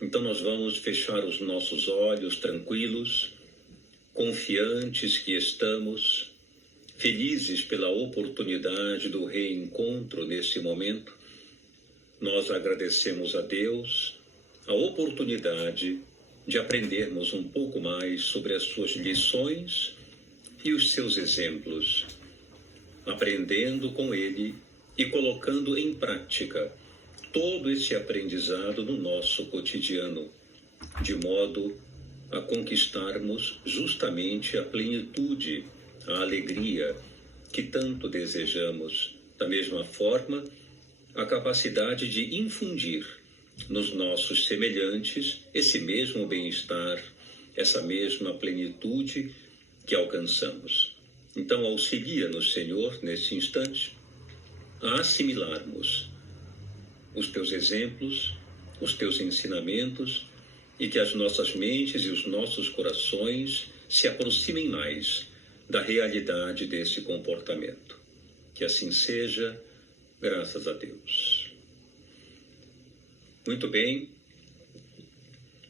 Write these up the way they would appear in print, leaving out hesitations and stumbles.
Então nós vamos fechar os nossos olhos tranquilos, confiantes que estamos, felizes pela oportunidade do reencontro nesse momento. Nós agradecemos a Deus a oportunidade de aprendermos um pouco mais sobre as suas lições e os seus exemplos, aprendendo com ele e colocando em prática todo esse aprendizado no nosso cotidiano, de modo a conquistarmos justamente a plenitude, a alegria que tanto desejamos. Da mesma forma, a capacidade de infundir nos nossos semelhantes esse mesmo bem-estar, essa mesma plenitude que alcançamos. Então, auxilia-nos, Senhor, nesse instante, a assimilarmos os teus exemplos, os teus ensinamentos, e que as nossas mentes e os nossos corações se aproximem mais da realidade desse comportamento. Que assim seja, graças a Deus. Muito bem,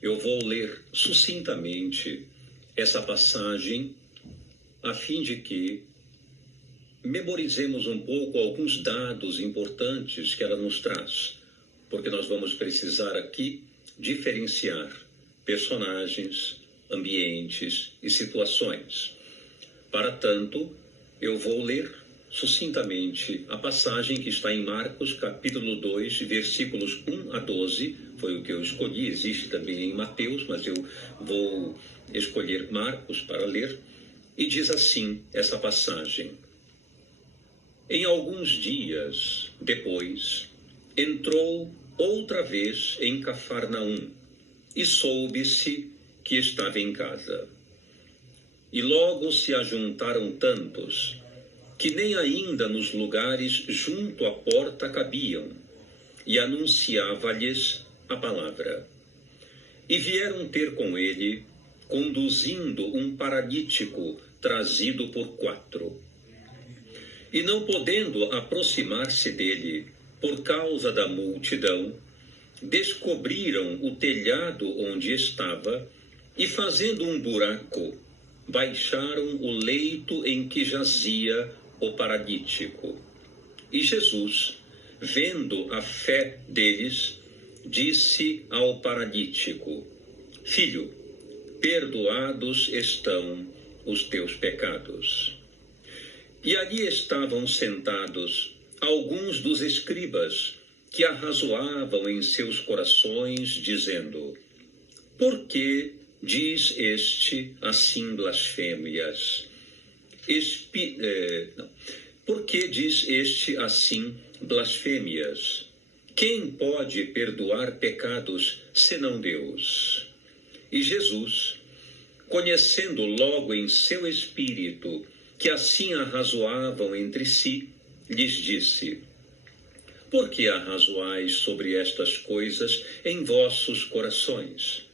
eu vou ler sucintamente essa passagem a fim de que memorizemos um pouco alguns dados importantes que ela nos traz, porque nós vamos precisar aqui diferenciar personagens, ambientes e situações. Para tanto, eu vou ler sucintamente a passagem que está em Marcos, capítulo 2, versículos 1 a 12, foi o que eu escolhi, existe também em Mateus, mas eu vou escolher Marcos para ler, e diz assim essa passagem: Em alguns dias depois, entrou outra vez em Cafarnaum, e soube-se que estava em casa. E logo se ajuntaram tantos, que nem ainda nos lugares junto à porta cabiam, e anunciava-lhes a palavra. E vieram ter com ele, conduzindo um paralítico trazido por 4. E não podendo aproximar-se dele, por causa da multidão, descobriram o telhado onde estava, e fazendo um buraco, baixaram o leito em que jazia o paralítico. E Jesus, vendo a fé deles, disse ao paralítico: Filho, perdoados estão os teus pecados. E ali estavam sentados alguns dos escribas, que arrazoavam em seus corações, dizendo: Por que diz este assim blasfêmias? Por que diz este assim blasfêmias? Quem pode perdoar pecados senão Deus? E Jesus, conhecendo logo em seu espírito que assim arrazoavam entre si, lhes disse: Por que arrazoais sobre estas coisas em vossos corações?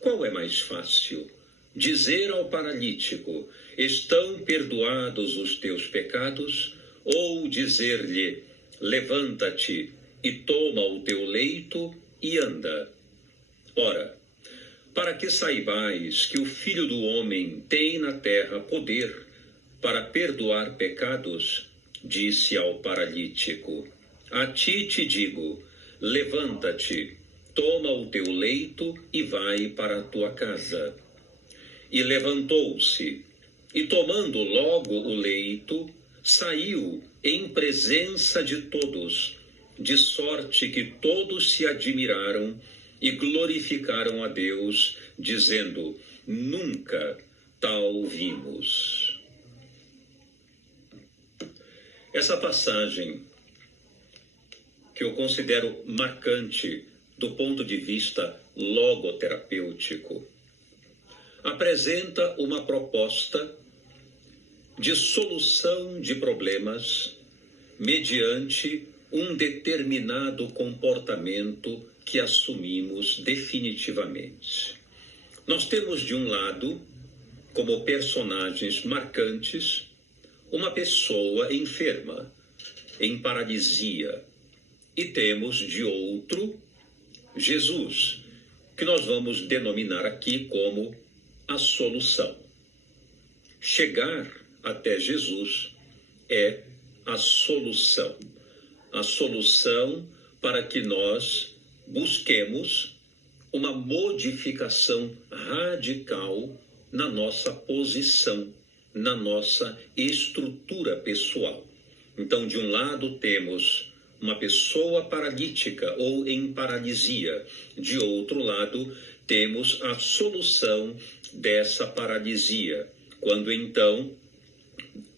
Qual é mais fácil? Dizer ao paralítico: Estão perdoados os teus pecados? Ou dizer-lhe: Levanta-te e toma o teu leito e anda? Ora, para que saibais que o Filho do Homem tem na terra poder para perdoar pecados, disse ao paralítico: A ti te digo, levanta-te, toma o teu leito e vai para a tua casa. E levantou-se, e tomando logo o leito, saiu em presença de todos, de sorte que todos se admiraram e glorificaram a Deus, dizendo: Nunca tal vimos. Essa passagem, que eu considero marcante do ponto de vista logoterapêutico, apresenta uma proposta de solução de problemas mediante um determinado comportamento que assumimos definitivamente. Nós temos, de um lado, como personagens marcantes, uma pessoa enferma, em paralisia, e temos, de outro, Jesus, que nós vamos denominar aqui como a solução. Chegar até Jesus é a solução. A solução para que nós busquemos uma modificação radical na nossa posição, na nossa estrutura pessoal. Então, de um lado, temos uma pessoa paralítica ou em paralisia. De outro lado, temos a solução dessa paralisia. Quando, então,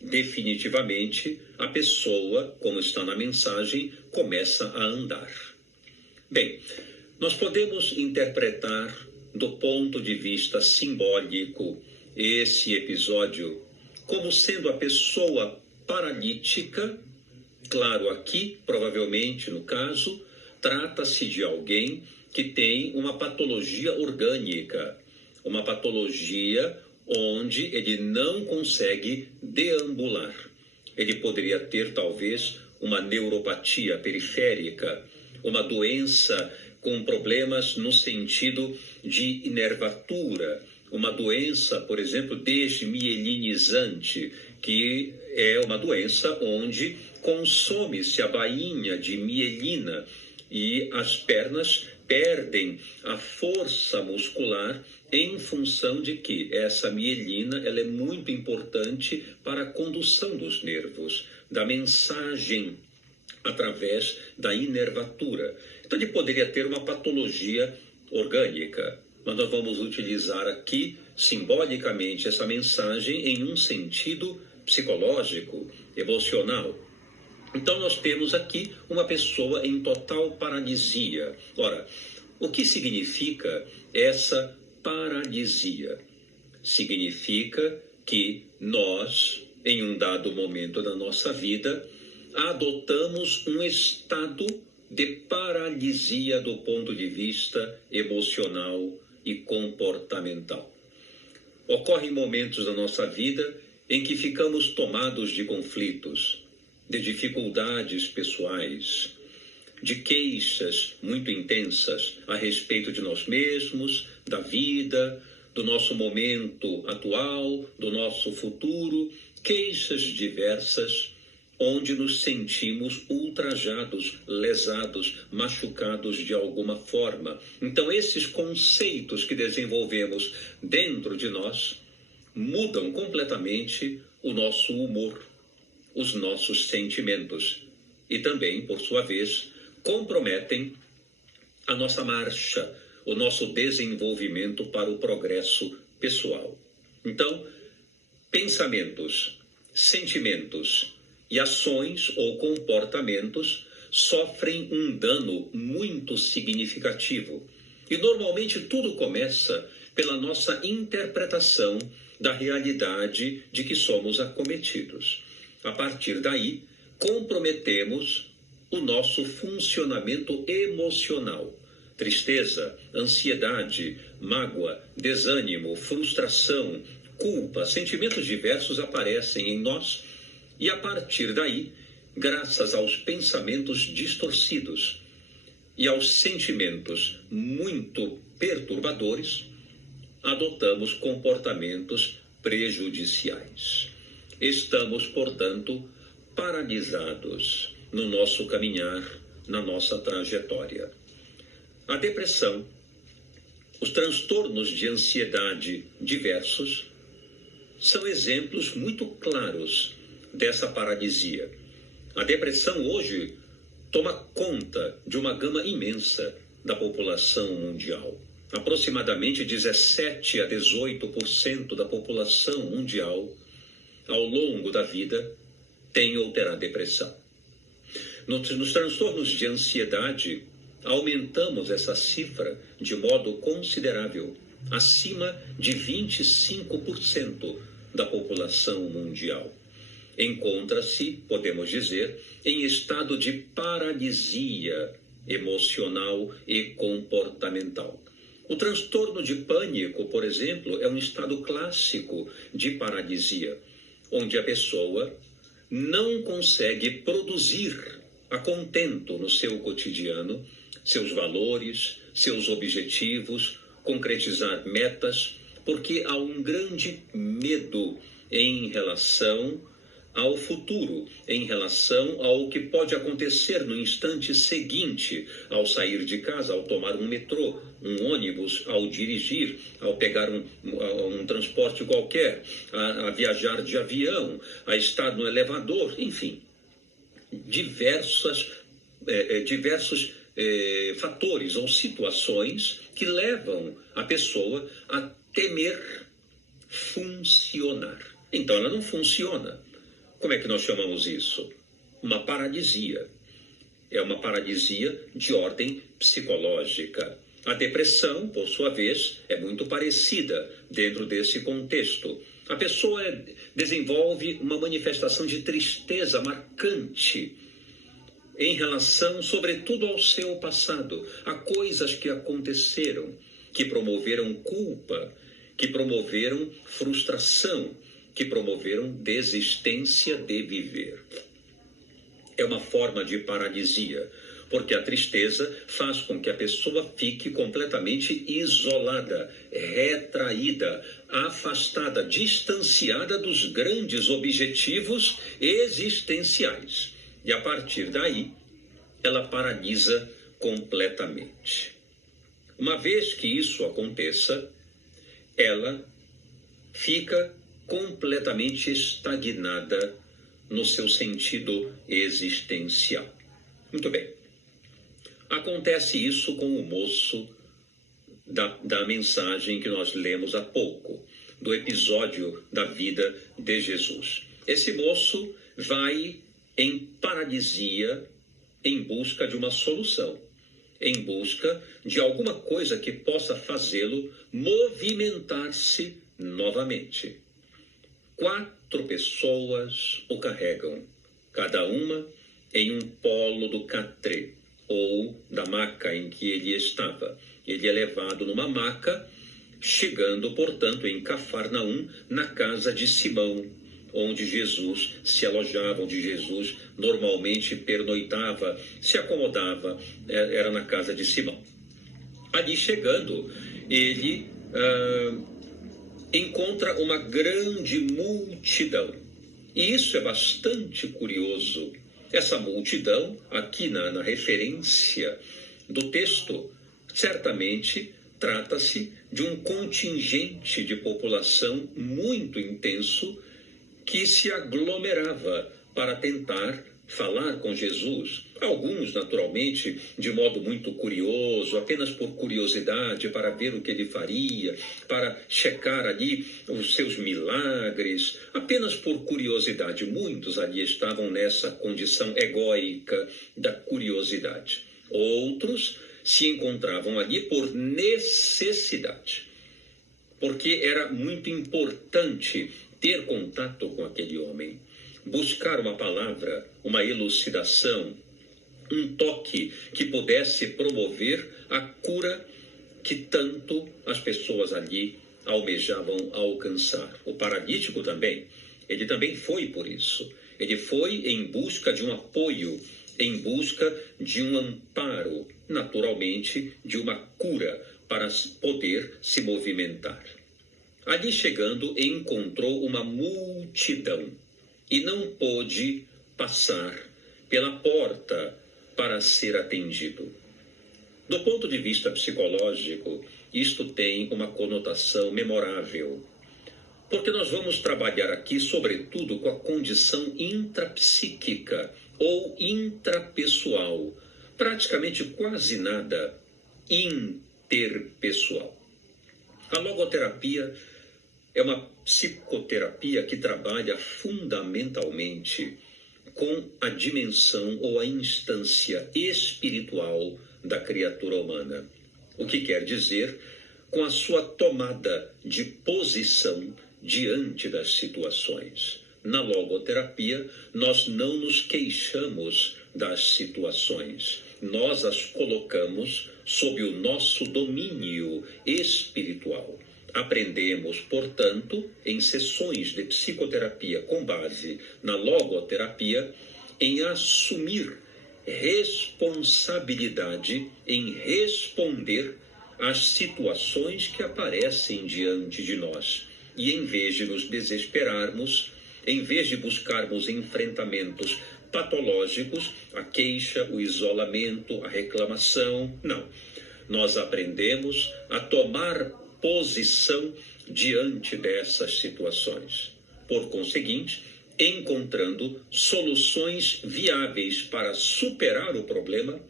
definitivamente, a pessoa, como está na mensagem, começa a andar. Bem, nós podemos interpretar do ponto de vista simbólico esse episódio como sendo a pessoa paralítica. Claro, aqui, provavelmente, no caso, trata-se de alguém que tem uma patologia orgânica, uma patologia onde ele não consegue deambular. Ele poderia ter, talvez, uma neuropatia periférica, uma doença com problemas no sentido de inervatura, uma doença, por exemplo, desmielinizante, que é uma doença onde consome-se a bainha de mielina e as pernas perdem a força muscular em função de que essa mielina ela é muito importante para a condução dos nervos, da mensagem através da inervatura. Então ele poderia ter uma patologia orgânica, mas nós vamos utilizar aqui simbolicamente essa mensagem em um sentido psicológico, emocional. Então nós temos aqui uma pessoa em total paralisia. Ora, o que significa essa paralisia? Significa que nós, em um dado momento da nossa vida, adotamos um estado de paralisia do ponto de vista emocional e comportamental. Ocorrem momentos da nossa vida em que ficamos tomados de conflitos, de dificuldades pessoais, de queixas muito intensas a respeito de nós mesmos, da vida, do nosso momento atual, do nosso futuro, queixas diversas, onde nos sentimos ultrajados, lesados, machucados de alguma forma. Então, esses conceitos que desenvolvemos dentro de nós mudam completamente o nosso humor, os nossos sentimentos e também, por sua vez, comprometem a nossa marcha, o nosso desenvolvimento para o progresso pessoal. Então, pensamentos, sentimentos e ações ou comportamentos sofrem um dano muito significativo. E normalmente tudo começa pela nossa interpretação da realidade de que somos acometidos. A partir daí, comprometemos o nosso funcionamento emocional. Tristeza, ansiedade, mágoa, desânimo, frustração, culpa, sentimentos diversos aparecem em nós e a partir daí, graças aos pensamentos distorcidos e aos sentimentos muito perturbadores, adotamos comportamentos prejudiciais. Estamos, portanto, paralisados no nosso caminhar, na nossa trajetória. A depressão, os transtornos de ansiedade diversos, são exemplos muito claros dessa paralisia. A depressão hoje toma conta de uma gama imensa da população mundial. Aproximadamente 17 a 18% da população mundial, ao longo da vida, tem ou terá depressão. Nos transtornos de ansiedade, aumentamos essa cifra de modo considerável, acima de 25% da população mundial. Encontra-se, podemos dizer, em estado de paralisia emocional e comportamental. O transtorno de pânico, por exemplo, é um estado clássico de paralisia, onde a pessoa não consegue produzir a contento no seu cotidiano seus valores, seus objetivos, concretizar metas, porque há um grande medo em relação ao futuro, em relação ao que pode acontecer no instante seguinte, ao sair de casa, ao tomar um metrô, um ônibus, ao dirigir, ao pegar um transporte qualquer, a viajar de avião, a estar no elevador, enfim, diversos fatores ou situações que levam a pessoa a temer funcionar. Então ela não funciona. Como é que nós chamamos isso? Uma paralisia. É uma paralisia de ordem psicológica. A depressão, por sua vez, é muito parecida dentro desse contexto. A pessoa desenvolve uma manifestação de tristeza marcante em relação, sobretudo, ao seu passado, a coisas que aconteceram, que promoveram culpa, que promoveram frustração, que promoveram desistência de viver. É uma forma de paralisia, porque a tristeza faz com que a pessoa fique completamente isolada, retraída, afastada, distanciada dos grandes objetivos existenciais. E a partir daí, ela paralisa completamente. Uma vez que isso aconteça, ela fica completamente estagnada no seu sentido existencial. Muito bem. Acontece isso com o moço da mensagem que nós lemos há pouco, do episódio da vida de Jesus. Esse moço vai em paralisia em busca de uma solução, em busca de alguma coisa que possa fazê-lo movimentar-se novamente. 4 pessoas o carregam, cada uma em um polo do catre, ou da maca em que ele estava. Ele é levado numa maca, chegando, portanto, em Cafarnaum, na casa de Simão, onde Jesus se alojava, onde Jesus normalmente pernoitava, se acomodava, era na casa de Simão. Ali chegando, ele encontra uma grande multidão. E isso é bastante curioso. Essa multidão, aqui na referência do texto, certamente trata-se de um contingente de população muito intenso que se aglomerava para tentar falar com Jesus. Alguns, naturalmente, de modo muito curioso, apenas por curiosidade, para ver o que ele faria, para checar ali os seus milagres, apenas por curiosidade. Muitos ali estavam nessa condição egóica da curiosidade. Outros se encontravam ali por necessidade, porque era muito importante ter contato com aquele homem, buscar uma palavra, uma elucidação, um toque que pudesse promover a cura que tanto as pessoas ali almejavam alcançar. O paralítico também, ele também foi por isso. Ele foi em busca de um apoio, em busca de um amparo, naturalmente, de uma cura para poder se movimentar. Ali chegando, encontrou uma multidão e não pôde passar pela porta para ser atendido. Do ponto de vista psicológico, isto tem uma conotação memorável, porque nós vamos trabalhar aqui, sobretudo, com a condição intrapsíquica ou intrapessoal, praticamente quase nada interpessoal. A logoterapia é uma psicoterapia que trabalha fundamentalmente com a dimensão ou a instância espiritual da criatura humana. O que quer dizer, com a sua tomada de posição diante das situações. Na logoterapia, nós não nos queixamos das situações. Nós as colocamos sob o nosso domínio espiritual. Aprendemos, portanto, em sessões de psicoterapia com base na logoterapia, em assumir responsabilidade em responder às situações que aparecem diante de nós. E em vez de nos desesperarmos, em vez de buscarmos enfrentamentos patológicos, a queixa, o isolamento, a reclamação, não. Nós aprendemos a tomar posição diante dessas situações. Por conseguinte, encontrando soluções viáveis para superar o problema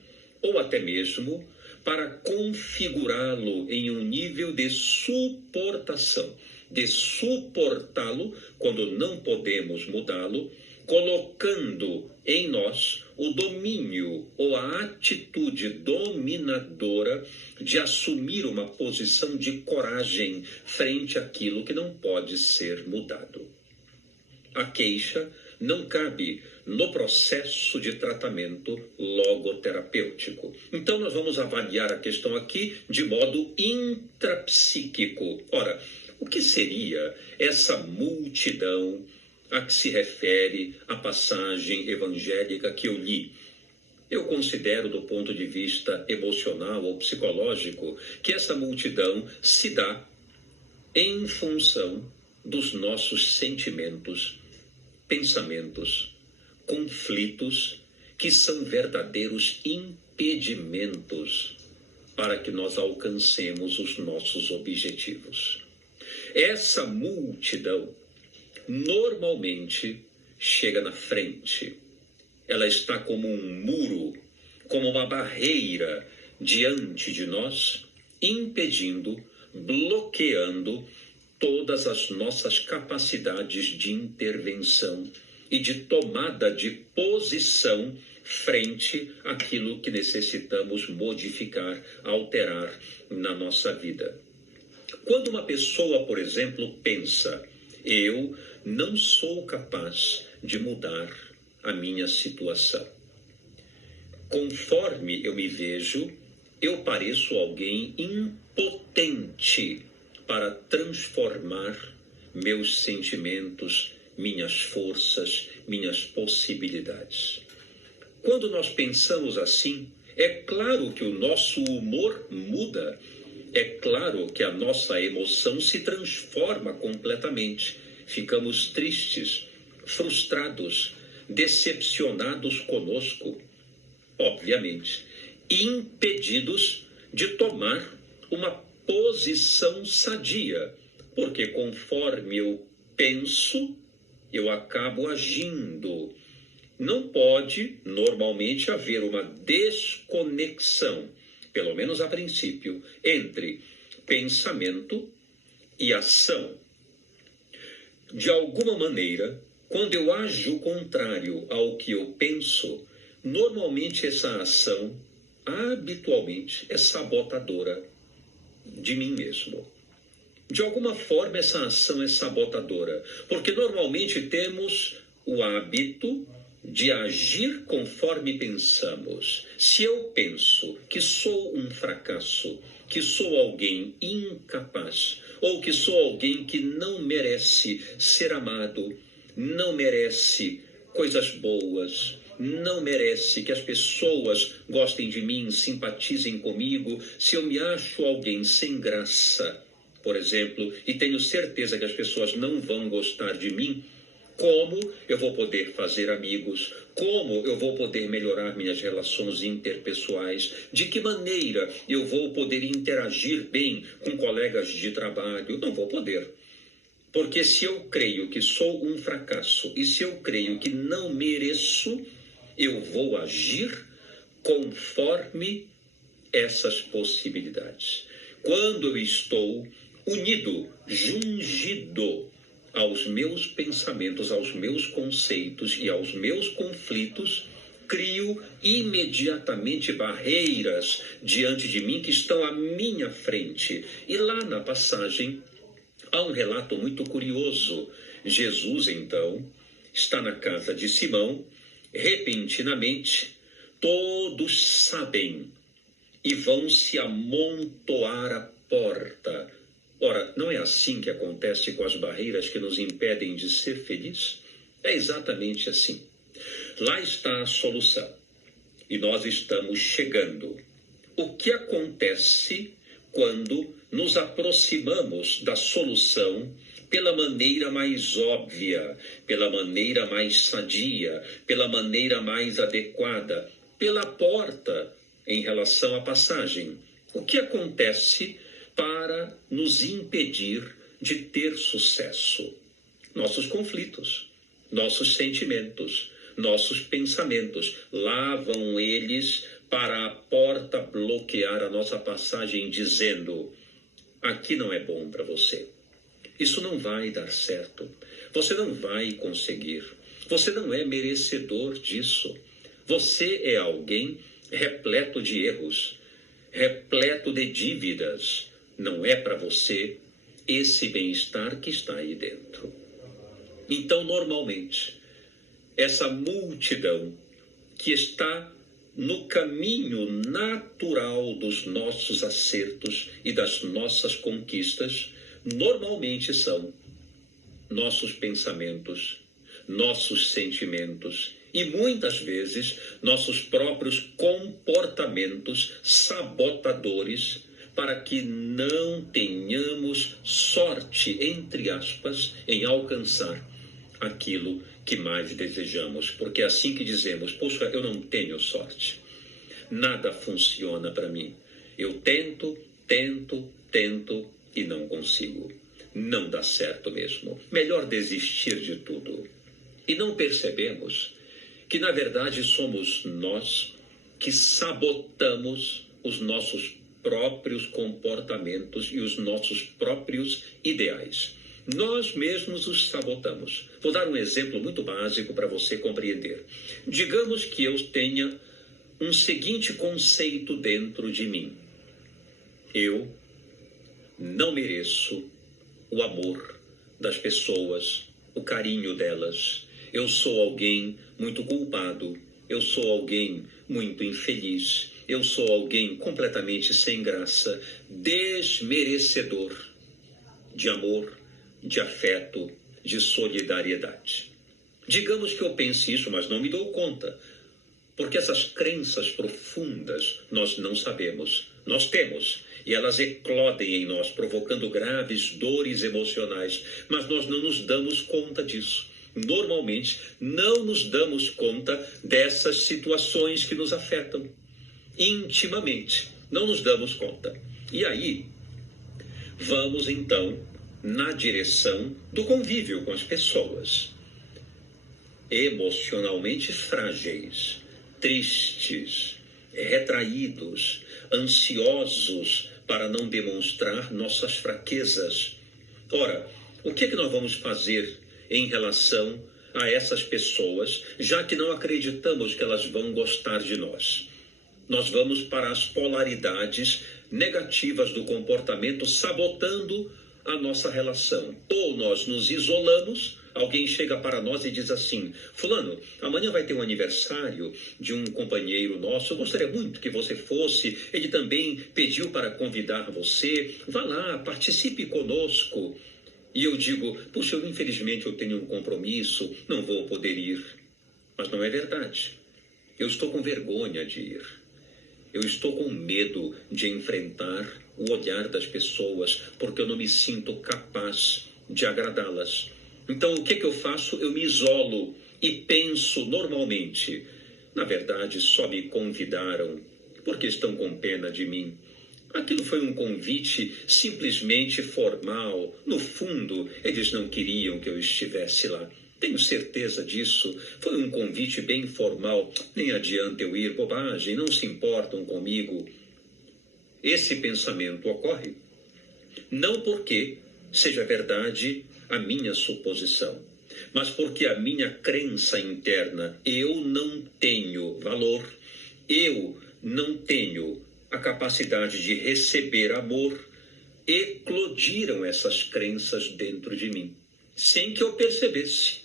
ou até mesmo para configurá-lo em um nível de suportação, de suportá-lo quando não podemos mudá-lo, colocando em nós o domínio ou a atitude dominadora de assumir uma posição de coragem frente àquilo que não pode ser mudado. A queixa não cabe no processo de tratamento logoterapêutico. Então, nós vamos avaliar a questão aqui de modo intrapsíquico. Ora, o que seria essa multidão a que se refere a passagem evangélica que eu li? Eu considero, do ponto de vista emocional ou psicológico, que essa multidão se dá em função dos nossos sentimentos, pensamentos, conflitos que são verdadeiros impedimentos para que nós alcancemos os nossos objetivos. Essa multidão normalmente chega na frente. Ela está como um muro, como uma barreira diante de nós, impedindo, bloqueando todas as nossas capacidades de intervenção e de tomada de posição frente àquilo que necessitamos modificar, alterar na nossa vida. Quando uma pessoa, por exemplo, pensa: eu não sou capaz de mudar a minha situação. Conforme eu me vejo, eu pareço alguém impotente para transformar meus sentimentos, minhas forças, minhas possibilidades. Quando nós pensamos assim, é claro que o nosso humor muda, é claro que a nossa emoção se transforma completamente. Ficamos tristes, frustrados, decepcionados conosco, obviamente, impedidos de tomar uma posição sadia, porque conforme eu penso, eu acabo agindo. Não pode, normalmente, haver uma desconexão, pelo menos a princípio, entre pensamento e ação. De alguma maneira, quando eu ajo contrário ao que eu penso, normalmente essa ação, habitualmente, é sabotadora de mim mesmo. De alguma forma, essa ação é sabotadora, porque normalmente temos o hábito de agir conforme pensamos. Se eu penso que sou um fracasso, que sou alguém incapaz, ou que sou alguém que não merece ser amado, não merece coisas boas, não merece que as pessoas gostem de mim, simpatizem comigo, se eu me acho alguém sem graça, por exemplo, e tenho certeza que as pessoas não vão gostar de mim, como eu vou poder fazer amigos? Como eu vou poder melhorar minhas relações interpessoais? De que maneira eu vou poder interagir bem com colegas de trabalho? Não vou poder. Porque se eu creio que sou um fracasso e se eu creio que não mereço, eu vou agir conforme essas possibilidades. Quando eu estou unido, jungido aos meus pensamentos, aos meus conceitos e aos meus conflitos, crio imediatamente barreiras diante de mim que estão à minha frente. E lá na passagem há um relato muito curioso. Jesus, então, está na casa de Simão, repentinamente, todos sabem e vão se amontoar à porta. Ora, não é assim que acontece com as barreiras que nos impedem de ser felizes? É exatamente assim. Lá está a solução. e nós estamos chegando. O que acontece quando nos aproximamos da solução pela maneira mais óbvia, pela maneira mais sadia, pela maneira mais adequada, pela porta em relação à passagem? O que acontece para nos impedir de ter sucesso? Nossos conflitos, nossos sentimentos, nossos pensamentos. Lá vão eles para a porta bloquear a nossa passagem, dizendo: aqui não é bom para você. Isso não vai dar certo. Você não vai conseguir. Você não é merecedor disso. Você é alguém repleto de erros, repleto de dívidas. Não é para você esse bem-estar que está aí dentro. Então, normalmente, essa multidão que está no caminho natural dos nossos acertos e das nossas conquistas, normalmente são nossos pensamentos, nossos sentimentos e muitas vezes nossos próprios comportamentos sabotadores para que não tenhamos sorte, entre aspas, em alcançar aquilo que mais desejamos. Porque é assim que dizemos: poxa, eu não tenho sorte, nada funciona para mim. Eu tento e não consigo. Não dá certo mesmo. Melhor desistir de tudo. E não percebemos que, na verdade, somos nós que sabotamos os nossos próprios comportamentos e os nossos próprios ideais. Nós mesmos os sabotamos. Vou dar um exemplo muito básico para você compreender. Digamos que eu tenha um seguinte conceito dentro de mim: eu não mereço o amor das pessoas, o carinho delas. Eu sou alguém muito culpado. Eu sou alguém muito infeliz. Eu sou alguém completamente sem graça, desmerecedor de amor, de afeto, de solidariedade. Digamos que eu pense isso, mas não me dou conta, porque essas crenças profundas nós não sabemos. Nós temos, e elas eclodem em nós, provocando graves dores emocionais, mas nós não nos damos conta disso. Normalmente, não nos damos conta dessas situações que nos afetam intimamente. Não nos damos conta. E aí, vamos então na direção do convívio com as pessoas. Emocionalmente frágeis, tristes, retraídos, ansiosos para não demonstrar nossas fraquezas. Ora, o que é que nós vamos fazer em relação a essas pessoas, já que não acreditamos que elas vão gostar de nós? Nós vamos para as polaridades negativas do comportamento, sabotando a nossa relação. Ou nós nos isolamos, alguém chega para nós e diz assim: fulano, amanhã vai ter um aniversário de um companheiro nosso, eu gostaria muito que você fosse, ele também pediu para convidar você, vá lá, participe conosco. E eu digo: puxa, infelizmente eu tenho um compromisso, não vou poder ir. Mas não é verdade. Eu estou com vergonha de ir. Eu estou com medo de enfrentar o olhar das pessoas, porque eu não me sinto capaz de agradá-las. Então, o que eu faço? Eu me isolo e penso normalmente: na verdade, só me convidaram porque estão com pena de mim. Aquilo foi um convite simplesmente formal. No fundo, eles não queriam que eu estivesse lá. Tenho certeza disso. Foi um convite bem formal. Nem adianta eu ir, bobagem, não se importam comigo. Esse pensamento ocorre não porque seja verdade a minha suposição, mas porque a minha crença interna: eu não tenho valor, eu não tenho a capacidade de receber amor, eclodiram essas crenças dentro de mim, sem que eu percebesse.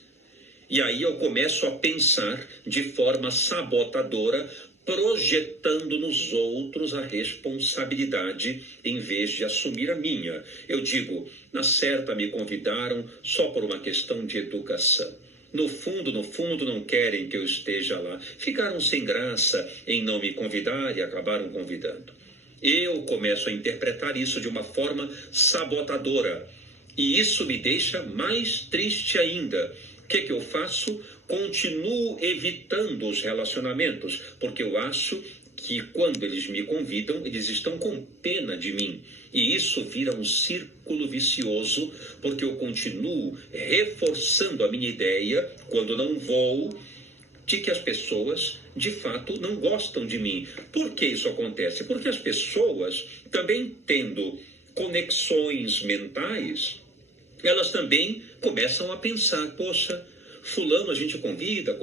E aí eu começo a pensar de forma sabotadora, projetando nos outros a responsabilidade em vez de assumir a minha. Eu digo: na certa me convidaram só por uma questão de educação. No fundo, não querem que eu esteja lá. Ficaram sem graça em não me convidar e acabaram convidando. Eu começo a interpretar isso de uma forma sabotadora. E isso me deixa mais triste ainda. O que eu faço? Continuo evitando os relacionamentos, porque eu acho que quando eles me convidam, eles estão com pena de mim. E isso vira um círculo vicioso, porque eu continuo reforçando a minha ideia, quando não vou, de que as pessoas, de fato, não gostam de mim. Por que isso acontece? Porque as pessoas, também tendo conexões mentais, elas também começam a pensar, poxa, fulano a gente convida,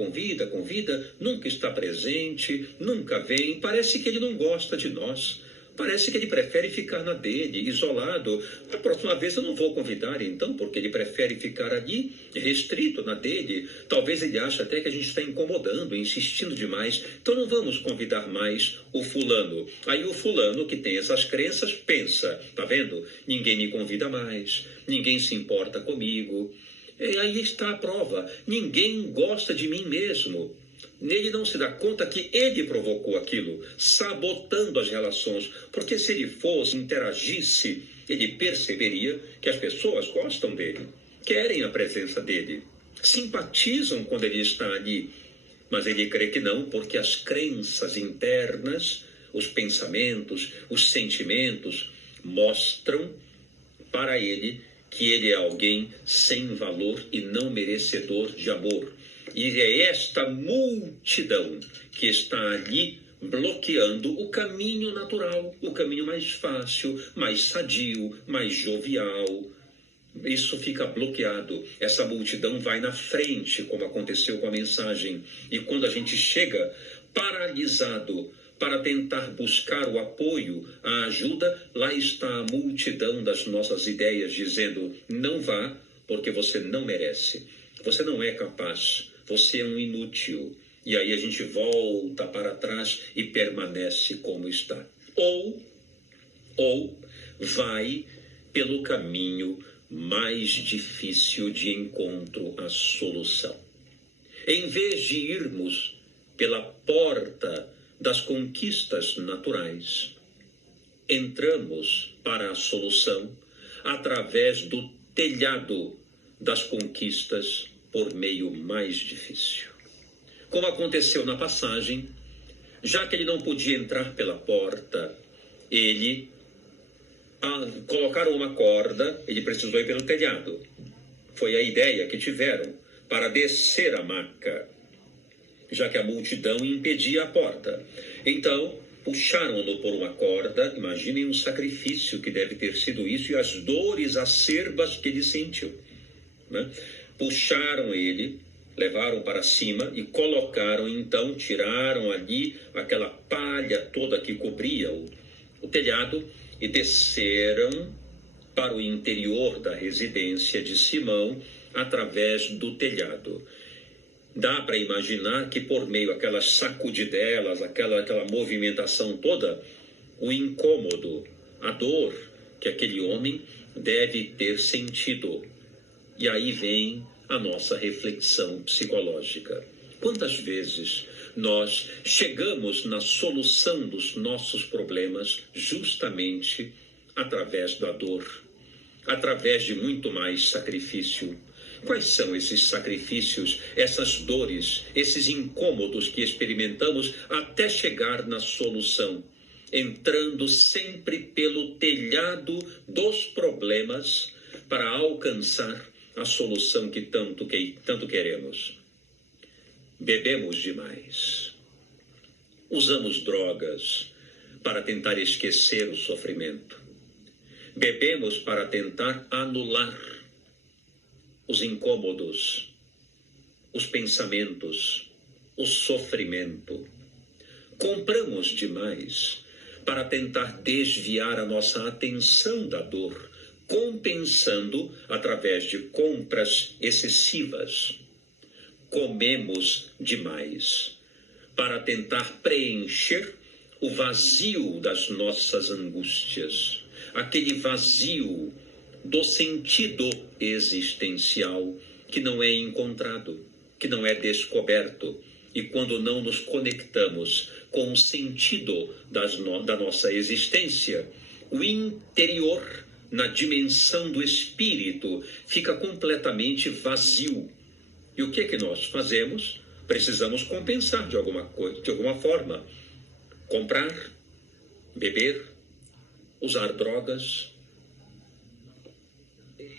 nunca está presente, nunca vem, parece que ele não gosta de nós, parece que ele prefere ficar na dele, isolado. A próxima vez eu não vou convidar então, porque ele prefere ficar ali, restrito na dele. Talvez ele ache até que a gente está incomodando, insistindo demais, então não vamos convidar mais o fulano. Aí o fulano que tem essas crenças pensa, tá vendo? Ninguém me convida mais, ninguém se importa comigo. E aí está a prova, ninguém gosta de mim mesmo. Nele não se dá conta que ele provocou aquilo, sabotando as relações, porque se ele fosse, interagisse, ele perceberia que as pessoas gostam dele, querem a presença dele, simpatizam quando ele está ali, mas ele crê que não, porque as crenças internas, os pensamentos, os sentimentos mostram para ele que ele é alguém sem valor e não merecedor de amor. E é esta multidão que está ali bloqueando o caminho natural, o caminho mais fácil, mais sadio, mais jovial. Isso fica bloqueado. Essa multidão vai na frente, como aconteceu com a mensagem. E quando a gente chega paralisado para tentar buscar o apoio, a ajuda, lá está a multidão das nossas ideias dizendo, não vá porque você não merece, você não é capaz, você é um inútil. E aí a gente volta para trás e permanece como está. Ou vai pelo caminho mais difícil de encontro à solução. Em vez de irmos pela porta das conquistas naturais, entramos para a solução através do telhado das conquistas por meio mais difícil. Como aconteceu na passagem, já que ele não podia entrar pela porta, colocaram uma corda, ele precisou ir pelo telhado. Foi a ideia que tiveram para descer a maca, já que a multidão impedia a porta. Então, puxaram-no por uma corda. Imaginem um sacrifício que deve ter sido isso e as dores acerbas que ele sentiu, né? Puxaram ele, levaram para cima e colocaram, então, tiraram ali aquela palha toda que cobria o telhado e desceram para o interior da residência de Simão através do telhado. Dá para imaginar que por meio daquelas sacudidelas, aquela movimentação toda, o incômodo, a dor que aquele homem deve ter sentido. E aí vem a nossa reflexão psicológica. Quantas vezes nós chegamos na solução dos nossos problemas justamente através da dor, através de muito mais sacrifício? Quais são esses sacrifícios, essas dores, esses incômodos que experimentamos até chegar na solução? Entrando sempre pelo telhado dos problemas para alcançar a solução que tanto queremos. Bebemos demais. Usamos drogas para tentar esquecer o sofrimento. Bebemos para tentar anular os incômodos, os pensamentos, o sofrimento. Compramos demais para tentar desviar a nossa atenção da dor, compensando através de compras excessivas. Comemos demais para tentar preencher o vazio das nossas angústias, aquele vazio do sentido existencial que não é encontrado. que não é descoberto e quando não nos conectamos com o sentido da nossa existência, o interior, na dimensão do espírito, fica completamente vazio. E o que é que nós fazemos? Precisamos compensar de alguma forma. Comprar, beber, usar drogas,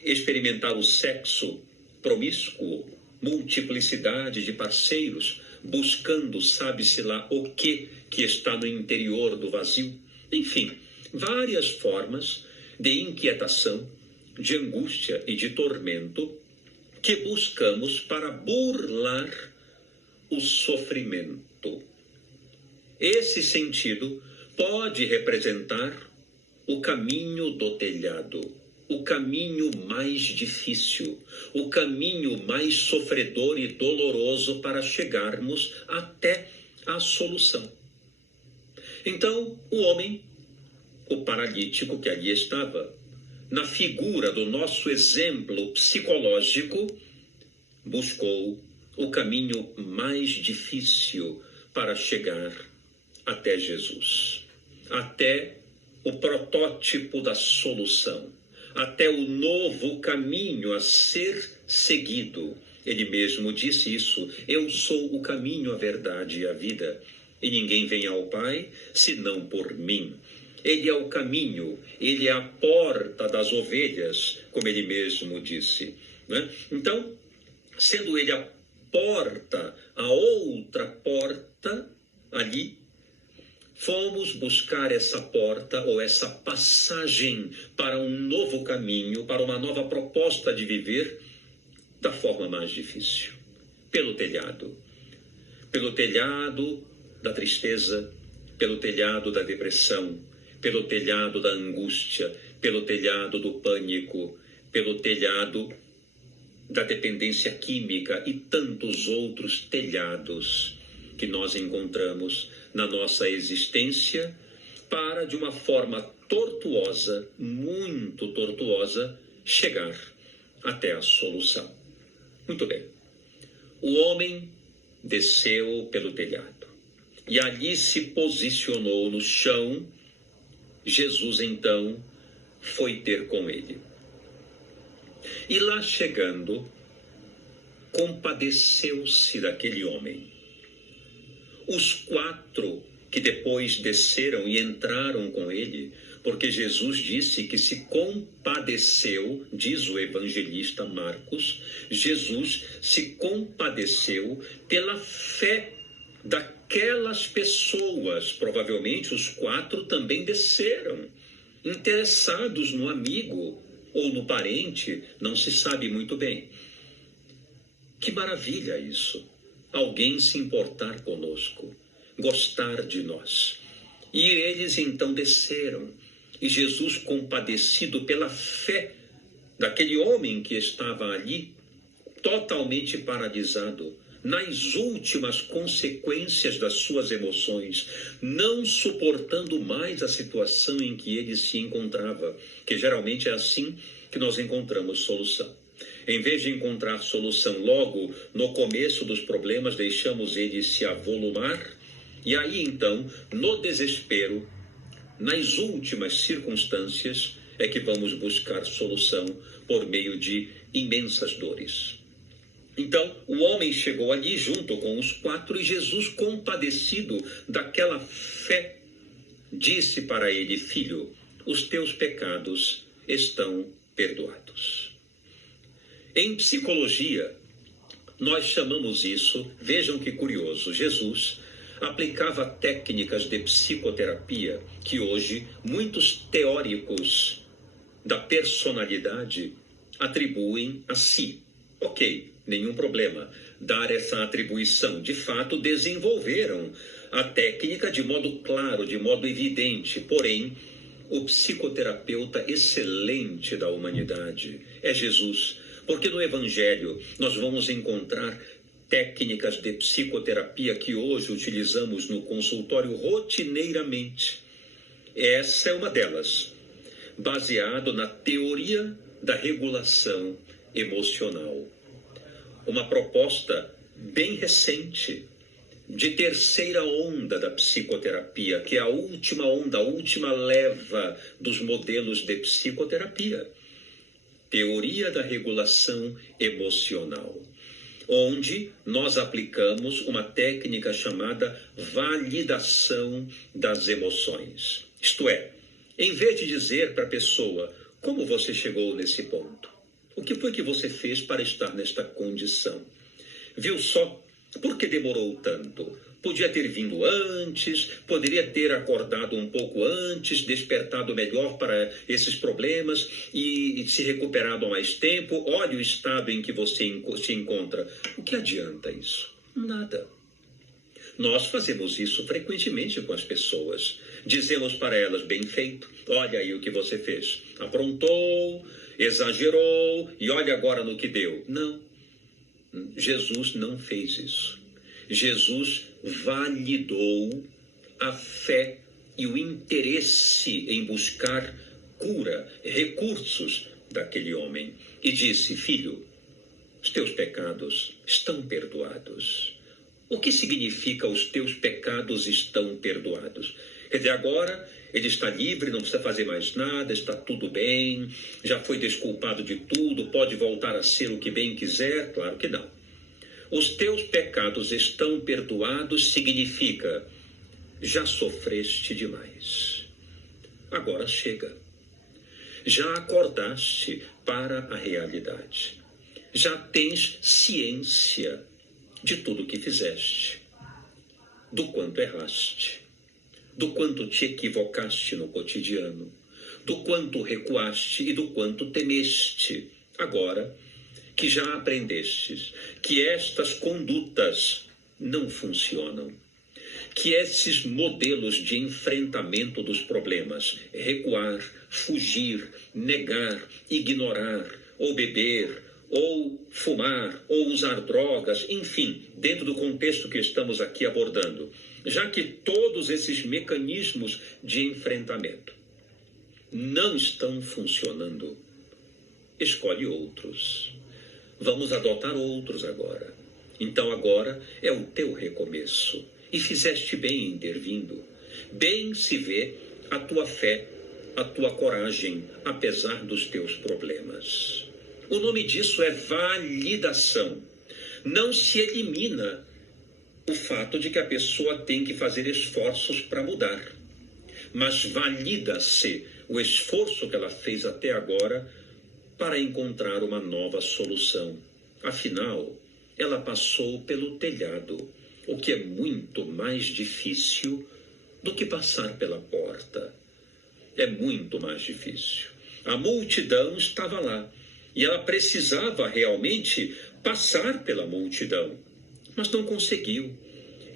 experimentar o sexo promíscuo, multiplicidade de parceiros, buscando sabe-se lá o que está no interior do vazio. Enfim, várias formas de inquietação, de angústia e de tormento que buscamos para burlar o sofrimento. Esse sentido pode representar o caminho do telhado, o caminho mais difícil, o caminho mais sofredor e doloroso para chegarmos até a solução. Então, o homem, o paralítico que ali estava, na figura do nosso exemplo psicológico, buscou o caminho mais difícil para chegar até Jesus, até o protótipo da solução, até o novo caminho a ser seguido. Ele mesmo disse isso: eu sou o caminho, a verdade e a vida, e ninguém vem ao Pai senão por mim. Ele é o caminho, ele é a porta das ovelhas, como ele mesmo disse, né? Então, sendo ele a porta, a outra porta ali, fomos buscar essa porta ou essa passagem para um novo caminho, para uma nova proposta de viver da forma mais difícil, pelo telhado da tristeza, pelo telhado da depressão, pelo telhado da angústia, pelo telhado do pânico, pelo telhado da dependência química e tantos outros telhados que nós encontramos na nossa existência para, de uma forma tortuosa, muito tortuosa, chegar até a solução. Muito bem. O homem desceu pelo telhado e ali se posicionou no chão. Jesus, então, foi ter com ele. E lá chegando, compadeceu-se daquele homem. Os 4 que depois desceram e entraram com ele, porque Jesus disse que se compadeceu, diz o evangelista Marcos, Jesus se compadeceu pela fé daquelas pessoas. Provavelmente os 4 também desceram, interessados no amigo ou no parente, não se sabe muito bem. Que maravilha isso! Alguém se importar conosco, gostar de nós. E eles então desceram, e Jesus, compadecido pela fé daquele homem que estava ali, totalmente paralisado, nas últimas consequências das suas emoções, não suportando mais a situação em que ele se encontrava, que geralmente é assim que nós encontramos solução. Em vez de encontrar solução logo no começo dos problemas, deixamos eles se avolumar, e aí então, no desespero, nas últimas circunstâncias, é que vamos buscar solução por meio de imensas dores. Então, o homem chegou ali junto com os 4 e Jesus, compadecido daquela fé, disse para ele: filho, os teus pecados estão perdoados. Em psicologia, nós chamamos isso, vejam que curioso, Jesus aplicava técnicas de psicoterapia que hoje muitos teóricos da personalidade atribuem a si. Ok, nenhum problema dar essa atribuição. De fato, desenvolveram a técnica de modo claro, de modo evidente. Porém, o psicoterapeuta excelente da humanidade é Jesus. Porque no Evangelho nós vamos encontrar técnicas de psicoterapia que hoje utilizamos no consultório rotineiramente. Essa é uma delas, baseado na teoria da regulação emocional. Uma proposta bem recente, de terceira onda da psicoterapia, que é a última onda, a última leva dos modelos de psicoterapia. Teoria da regulação emocional, onde nós aplicamos uma técnica chamada validação das emoções. Isto é, em vez de dizer para a pessoa como você chegou nesse ponto, o que foi que você fez para estar nesta condição? Viu só? Por que demorou tanto? Podia ter vindo antes, poderia ter acordado um pouco antes, despertado melhor para esses problemas e se recuperado há mais tempo. Olha o estado em que você se encontra. O que adianta isso? Nada. Nós fazemos isso frequentemente com as pessoas. Dizemos para elas, bem feito, olha aí o que você fez. Aprontou, exagerou e olha agora no que deu. Não. Jesus não fez isso. Jesus validou a fé e o interesse em buscar cura, recursos daquele homem. E disse, filho, os teus pecados estão perdoados. O que significa os teus pecados estão perdoados? Quer dizer, agora ele está livre, não precisa fazer mais nada, está tudo bem, já foi desculpado de tudo, pode voltar a ser o que bem quiser? Claro que não. Os teus pecados estão perdoados significa, já sofreste demais. Agora chega. Já acordaste para a realidade. Já tens ciência de tudo que fizeste, do quanto erraste, do quanto te equivocaste no cotidiano, do quanto recuaste e do quanto temeste. Agora que já aprendestes que estas condutas não funcionam, que esses modelos de enfrentamento dos problemas, recuar, fugir, negar, ignorar, ou beber, ou fumar, ou usar drogas, enfim, dentro do contexto que estamos aqui abordando, já que todos esses mecanismos de enfrentamento não estão funcionando, escolhe outros. Vamos adotar outros agora. Então agora é o teu recomeço. E fizeste bem em ter vindo. Bem se vê a tua fé, a tua coragem, apesar dos teus problemas. O nome disso é validação. Não se elimina o fato de que a pessoa tem que fazer esforços para mudar. Mas valida-se o esforço que ela fez até agora para encontrar uma nova solução. Afinal, ela passou pelo telhado, o que é muito mais difícil do que passar pela porta. É muito mais difícil. A multidão estava lá e ela precisava realmente passar pela multidão, mas não conseguiu.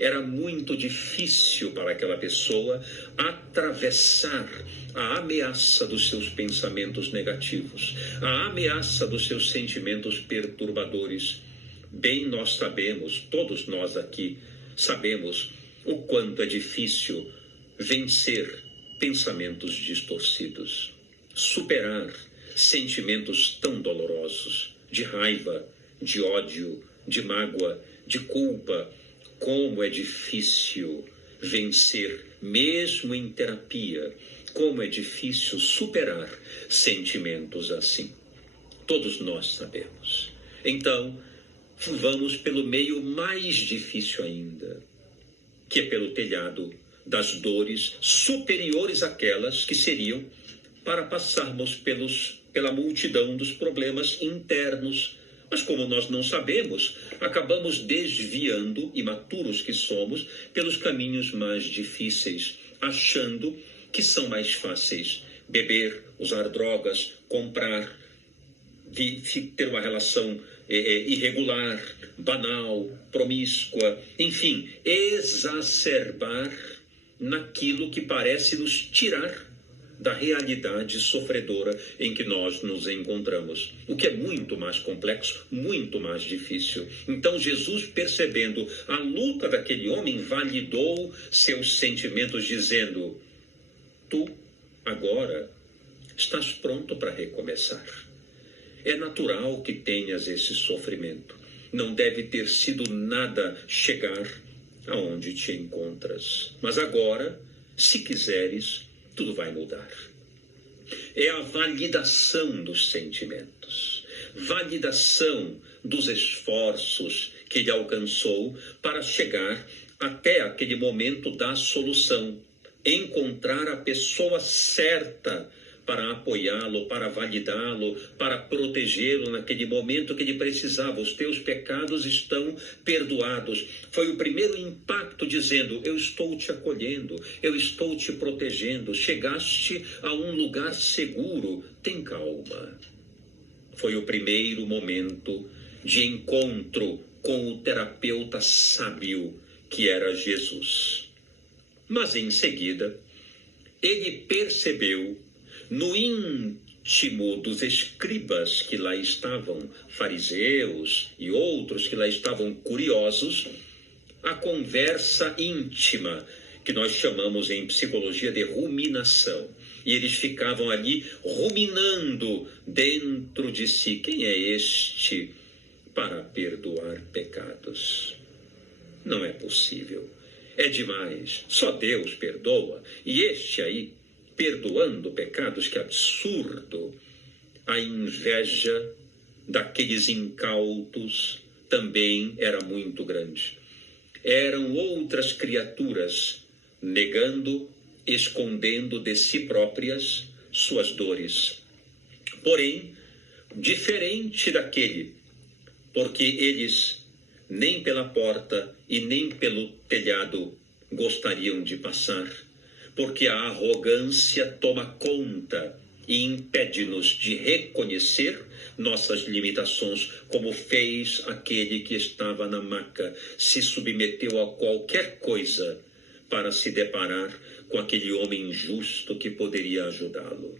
Era muito difícil para aquela pessoa atravessar a ameaça dos seus pensamentos negativos, a ameaça dos seus sentimentos perturbadores. Bem nós sabemos, todos nós aqui sabemos o quanto é difícil vencer pensamentos distorcidos, superar sentimentos tão dolorosos, de raiva, de ódio, de mágoa, de culpa. Como é difícil vencer, mesmo em terapia, como é difícil superar sentimentos assim. Todos nós sabemos. Então, vamos pelo meio mais difícil ainda, que é pelo telhado das dores superiores àquelas que seriam para passarmos pela multidão dos problemas internos. Mas como nós não sabemos, acabamos desviando, imaturos que somos, pelos caminhos mais difíceis, achando que são mais fáceis. Beber, usar drogas, comprar, ter uma relação irregular, banal, promíscua, enfim, exacerbar naquilo que parece nos tirar da realidade sofredora em que nós nos encontramos, o que é muito mais complexo, muito mais difícil. Então Jesus, percebendo a luta daquele homem, validou seus sentimentos, dizendo: tu agora estás pronto para recomeçar. É natural que tenhas esse sofrimento, não deve ter sido nada chegar aonde te encontras. Mas agora, se quiseres, tudo vai mudar. É a validação dos sentimentos, validação dos esforços que ele alcançou para chegar até aquele momento da solução, encontrar a pessoa certa para apoiá-lo, para validá-lo, para protegê-lo naquele momento que ele precisava. Os teus pecados estão perdoados. Foi o primeiro impacto dizendo, eu estou te acolhendo, eu estou te protegendo, chegaste a um lugar seguro, tem calma. Foi o primeiro momento de encontro com o terapeuta sábio que era Jesus. Mas em seguida, ele percebeu no íntimo dos escribas que lá estavam, fariseus e outros que lá estavam curiosos, a conversa íntima, que nós chamamos em psicologia de ruminação. E eles ficavam ali ruminando dentro de si. Quem é este para perdoar pecados? Não é possível. É demais. Só Deus perdoa. E este aí, perdoando pecados, que absurdo. A inveja daqueles incautos também era muito grande. Eram outras criaturas negando, escondendo de si próprias suas dores. Porém, diferente daquele, porque eles nem pela porta e nem pelo telhado gostariam de passar, porque a arrogância toma conta e impede-nos de reconhecer nossas limitações, como fez aquele que estava na maca, se submeteu a qualquer coisa para se deparar com aquele homem justo que poderia ajudá-lo.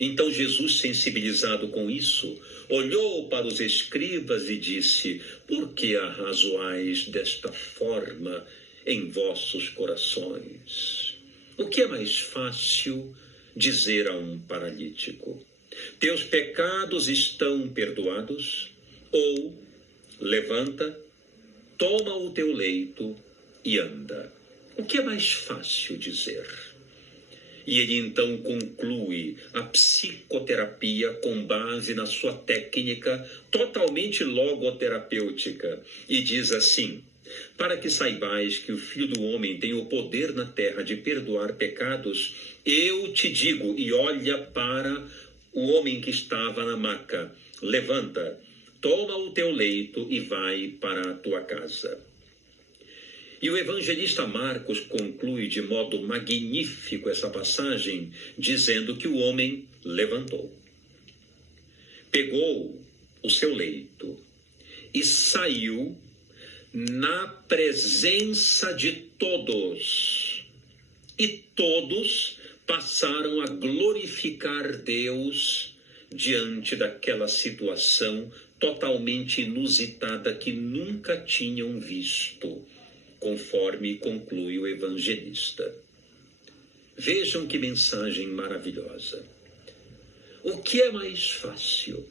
Então Jesus, sensibilizado com isso, olhou para os escribas e disse, por que arrazoais desta forma em vossos corações? O que é mais fácil dizer a um paralítico? Teus pecados estão perdoados? Ou levanta, toma o teu leito e anda? O que é mais fácil dizer? E ele então conclui a psicoterapia com base na sua técnica totalmente logoterapêutica e diz assim, para que saibais que o Filho do Homem tem o poder na terra de perdoar pecados, eu te digo, e olha para o homem que estava na maca, levanta, toma o teu leito e vai para a tua casa. E o evangelista Marcos conclui de modo magnífico essa passagem, dizendo que o homem levantou, pegou o seu leito e saiu na presença de todos. E todos passaram a glorificar Deus diante daquela situação totalmente inusitada que nunca tinham visto, conforme conclui o evangelista. Vejam que mensagem maravilhosa. O que é mais fácil?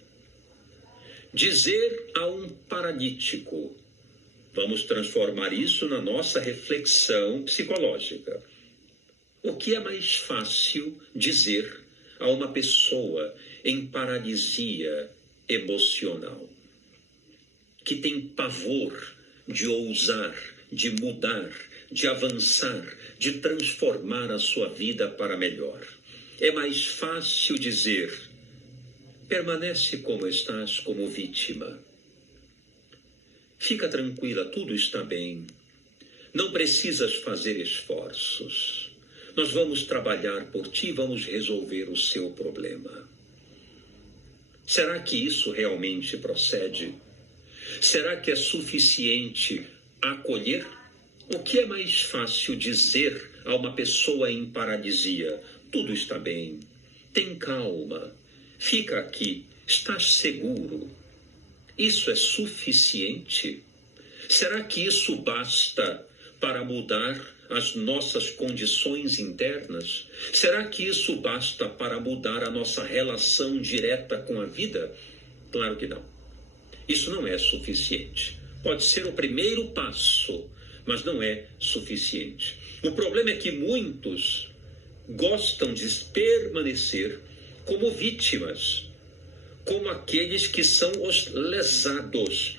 Dizer a um paralítico, vamos transformar isso na nossa reflexão psicológica. O que é mais fácil dizer a uma pessoa em paralisia emocional, que tem pavor de ousar, de mudar, de avançar, de transformar a sua vida para melhor? É mais fácil dizer, permanece como estás, como vítima. Fica tranquila, tudo está bem. Não precisas fazer esforços. Nós vamos trabalhar por ti, vamos resolver o seu problema. Será que isso realmente procede? Será que é suficiente acolher? O que é mais fácil dizer a uma pessoa em paralisia? Tudo está bem, tem calma, fica aqui, estás seguro. Isso é suficiente? Será que isso basta para mudar as nossas condições internas? Será que isso basta para mudar a nossa relação direta com a vida? Claro que não. Isso não é suficiente. Pode ser o primeiro passo, mas não é suficiente. O problema é que muitos gostam de permanecer como vítimas, como aqueles que são os lesados.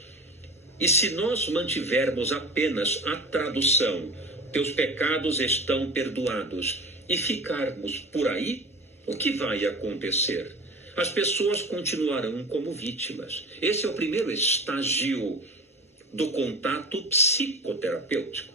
E se nós mantivermos apenas a tradução, teus pecados estão perdoados, e ficarmos por aí, o que vai acontecer? As pessoas continuarão como vítimas. Esse é o primeiro estágio do contato psicoterapêutico.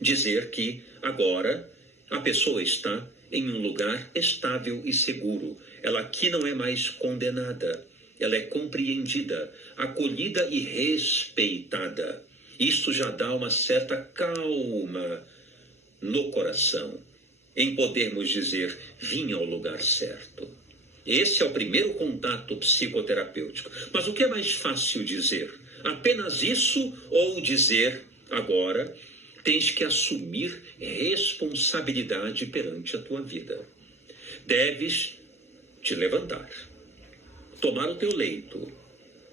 Dizer que agora a pessoa está em um lugar estável e seguro. Ela aqui não é mais condenada. Ela é compreendida, acolhida e respeitada. Isso já dá uma certa calma no coração, em podermos dizer, vim ao lugar certo. Esse é o primeiro contato psicoterapêutico. Mas o que é mais fácil dizer? Apenas isso ou dizer, agora, tens que assumir responsabilidade perante a tua vida. Deves te levantar, tomar o teu leito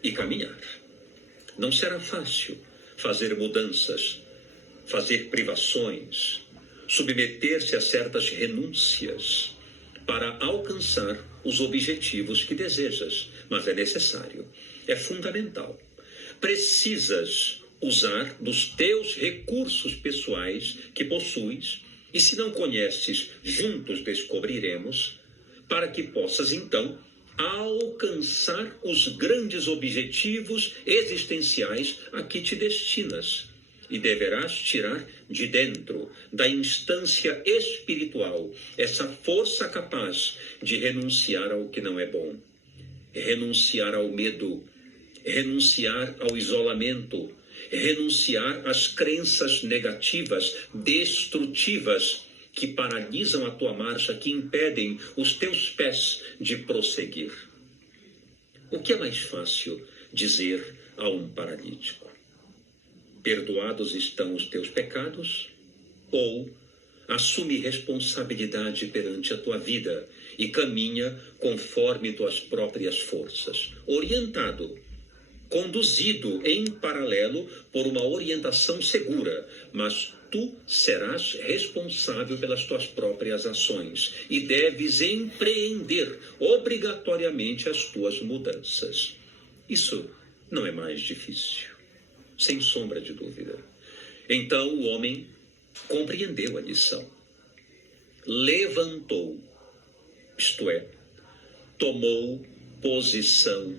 e caminhar. Não será fácil fazer mudanças, fazer privações, submeter-se a certas renúncias para alcançar os objetivos que desejas, mas é necessário, é fundamental. Precisas usar dos teus recursos pessoais que possuis, e se não conheces, juntos descobriremos, para que possas então alcançar os grandes objetivos existenciais a que te destinas. E deverás tirar de dentro da instância espiritual essa força capaz de renunciar ao que não é bom, renunciar ao medo, renunciar ao isolamento, renunciar às crenças negativas, destrutivas, que paralisam a tua marcha, que impedem os teus pés de prosseguir. O que é mais fácil dizer a um paralítico? Perdoados estão os teus pecados? Ou assume responsabilidade perante a tua vida e caminha conforme tuas próprias forças, orientado, conduzido em paralelo por uma orientação segura, mas tu serás responsável pelas tuas próprias ações e deves empreender obrigatoriamente as tuas mudanças. Isso não é mais difícil, sem sombra de dúvida. Então o homem compreendeu a lição, levantou, isto é, tomou posição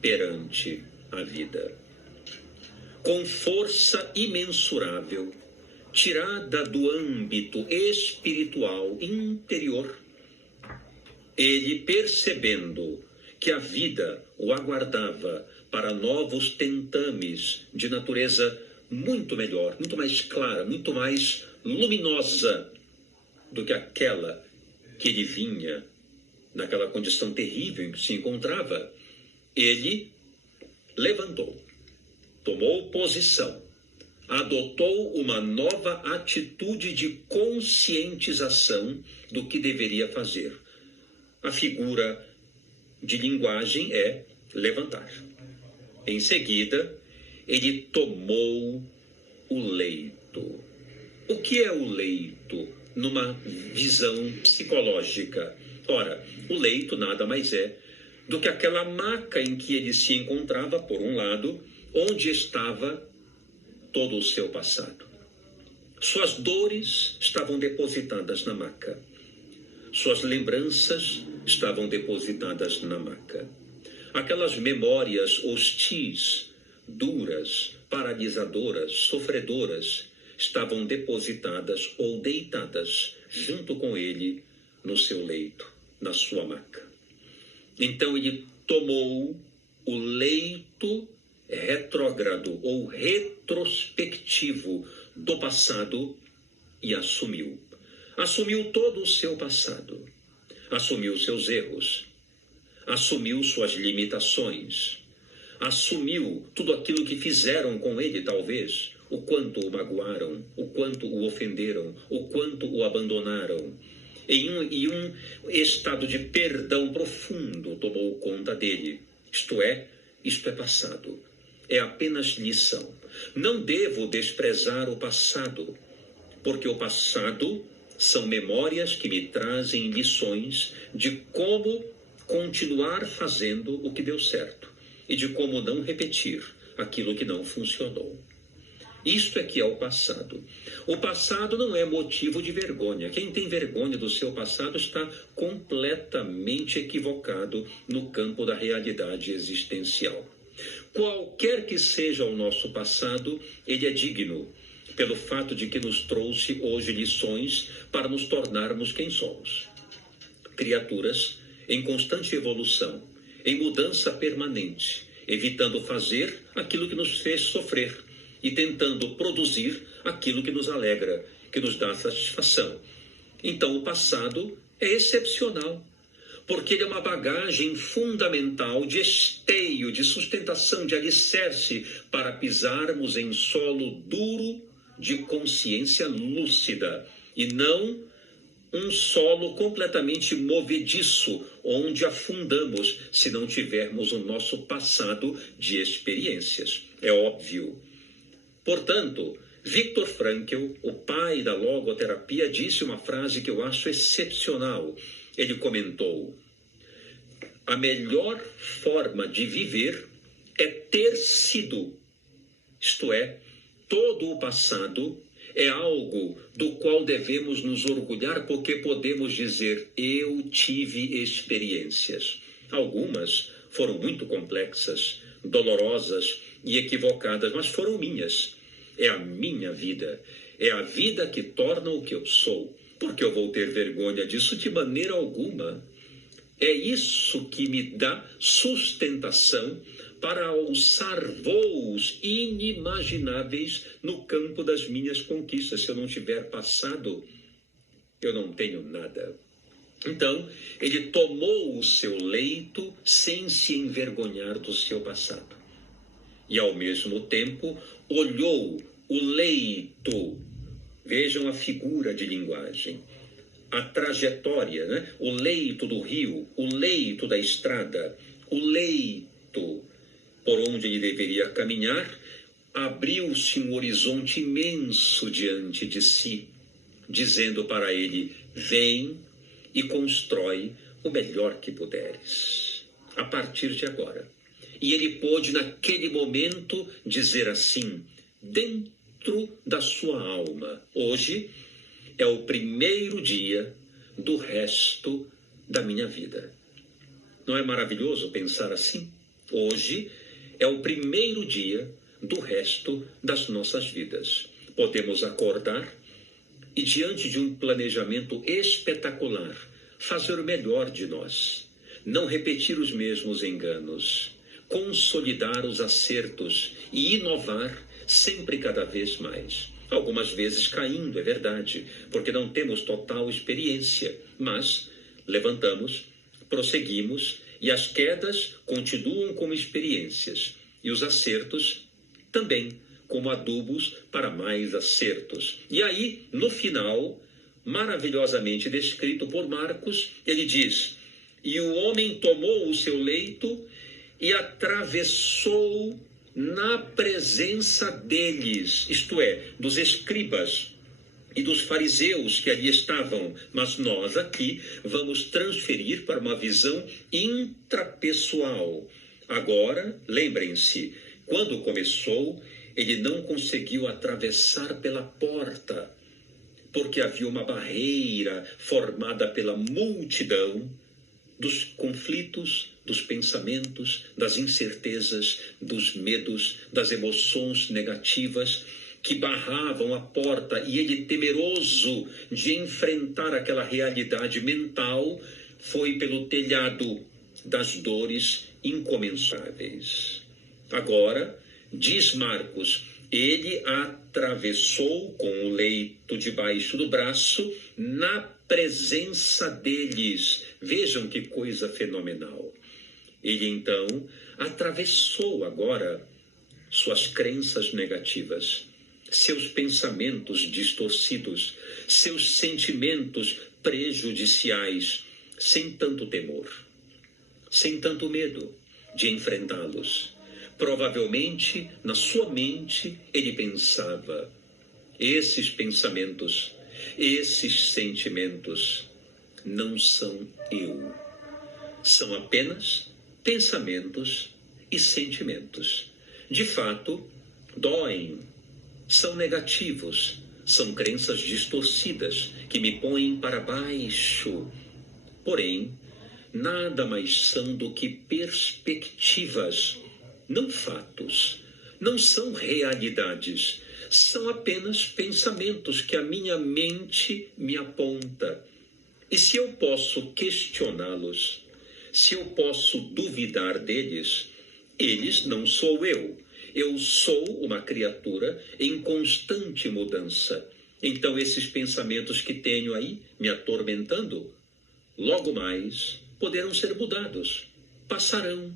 perante a vida. Com força imensurável, tirada do âmbito espiritual interior, ele, percebendo que a vida o aguardava para novos tentames de natureza muito melhor, muito mais clara, muito mais luminosa do que aquela que ele vinha, naquela condição terrível em que se encontrava, ele levantou, tomou posição, adotou uma nova atitude de conscientização do que deveria fazer. A figura de linguagem é levantar. Em seguida, ele tomou o leito. O que é o leito numa visão psicológica? Ora, o leito nada mais é do que aquela maca em que ele se encontrava, por um lado, onde estava todo o seu passado. Suas dores estavam depositadas na maca. Suas lembranças estavam depositadas na maca. Aquelas memórias hostis, duras, paralisadoras, sofredoras, estavam depositadas ou deitadas junto com ele no seu leito, na sua maca. Então ele tomou o leito retrógrado ou retrospectivo do passado e assumiu. Assumiu todo o seu passado, assumiu seus erros, assumiu suas limitações, assumiu tudo aquilo que fizeram com ele, talvez, o quanto o magoaram, o quanto o ofenderam, o quanto o abandonaram. E um estado de perdão profundo tomou conta dele, isto é, Isto é passado. É apenas lição. Não devo desprezar o passado, porque o passado são memórias que me trazem lições de como continuar fazendo o que deu certo e de como não repetir aquilo que não funcionou. Isto é que é o passado. O passado não é motivo de vergonha. Quem tem vergonha do seu passado está completamente equivocado no campo da realidade existencial. Qualquer que seja o nosso passado, ele é digno, pelo fato de que nos trouxe hoje lições para nos tornarmos quem somos. Criaturas em constante evolução, em mudança permanente, evitando fazer aquilo que nos fez sofrer e tentando produzir aquilo que nos alegra, que nos dá satisfação. Então o passado é excepcional, porque ele é uma bagagem fundamental de esteio, de sustentação, de alicerce para pisarmos em solo duro de consciência lúcida e não um solo completamente movediço, onde afundamos se não tivermos o nosso passado de experiências. É óbvio. Portanto, Viktor Frankl, o pai da logoterapia, disse uma frase que eu acho excepcional. Ele comentou: a melhor forma de viver é ter sido. Isto é, todo o passado é algo do qual devemos nos orgulhar, porque podemos dizer: eu tive experiências. Algumas foram muito complexas, dolorosas e equivocadas, mas foram minhas. É a minha vida. É a vida que torna o que eu sou. Porque eu vou ter vergonha disso de maneira alguma. É isso que me dá sustentação para alçar voos inimagináveis no campo das minhas conquistas. Se eu não tiver passado, eu não tenho nada. Então, ele tomou o seu leito sem se envergonhar do seu passado. E, ao mesmo tempo, olhou o leito. Vejam a figura de linguagem. A trajetória, né? O leito do rio, o leito da estrada, o leito por onde ele deveria caminhar. Abriu-se um horizonte imenso diante de si, dizendo para ele: vem e constrói o melhor que puderes, a partir de agora. E ele pôde, naquele momento, dizer assim, dentro da sua alma: hoje é o primeiro dia do resto da minha vida. Não é maravilhoso pensar assim? Hoje é o primeiro dia do resto das nossas vidas. Podemos acordar e, diante de um planejamento espetacular, fazer o melhor de nós. Não repetir os mesmos enganos. Consolidar os acertos e inovar sempre cada vez mais. Algumas vezes caindo, é verdade, porque não temos total experiência, mas levantamos, prosseguimos e as quedas continuam como experiências e os acertos também como adubos para mais acertos. E aí, no final, maravilhosamente descrito por Marcos, ele diz: e o homem tomou o seu leito e atravessou na presença deles, isto é, dos escribas e dos fariseus que ali estavam. Mas nós aqui vamos transferir para uma visão intrapessoal. Agora, lembrem-se, quando começou, ele não conseguiu atravessar pela porta, porque havia uma barreira formada pela multidão dos conflitos, dos pensamentos, das incertezas, dos medos, das emoções negativas que barravam a porta, e ele, temeroso de enfrentar aquela realidade mental, foi pelo telhado das dores incomensuráveis. Agora, diz Marcos, ele atravessou com o leito debaixo do braço na presença deles. Vejam que coisa fenomenal. Ele então atravessou agora suas crenças negativas, seus pensamentos distorcidos, seus sentimentos prejudiciais, sem tanto temor, sem tanto medo, de enfrentá-los. Provavelmente, na sua mente, ele pensava: esses pensamentos, esses sentimentos não são eu. São apenas pensamentos e sentimentos. De fato, doem, são negativos, são crenças distorcidas que me põem para baixo. Porém, nada mais são do que perspectivas, não fatos, não são realidades, são apenas pensamentos que a minha mente me aponta. E se eu posso questioná-los, se eu posso duvidar deles, eles não sou eu. Eu sou uma criatura em constante mudança. Então, esses pensamentos que tenho aí me atormentando, logo mais poderão ser mudados, passarão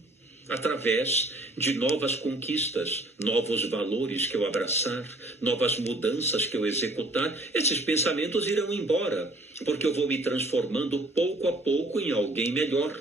através de novas conquistas, novos valores que eu abraçar, novas mudanças que eu executar. Esses pensamentos irão embora, porque eu vou me transformando pouco a pouco em alguém melhor.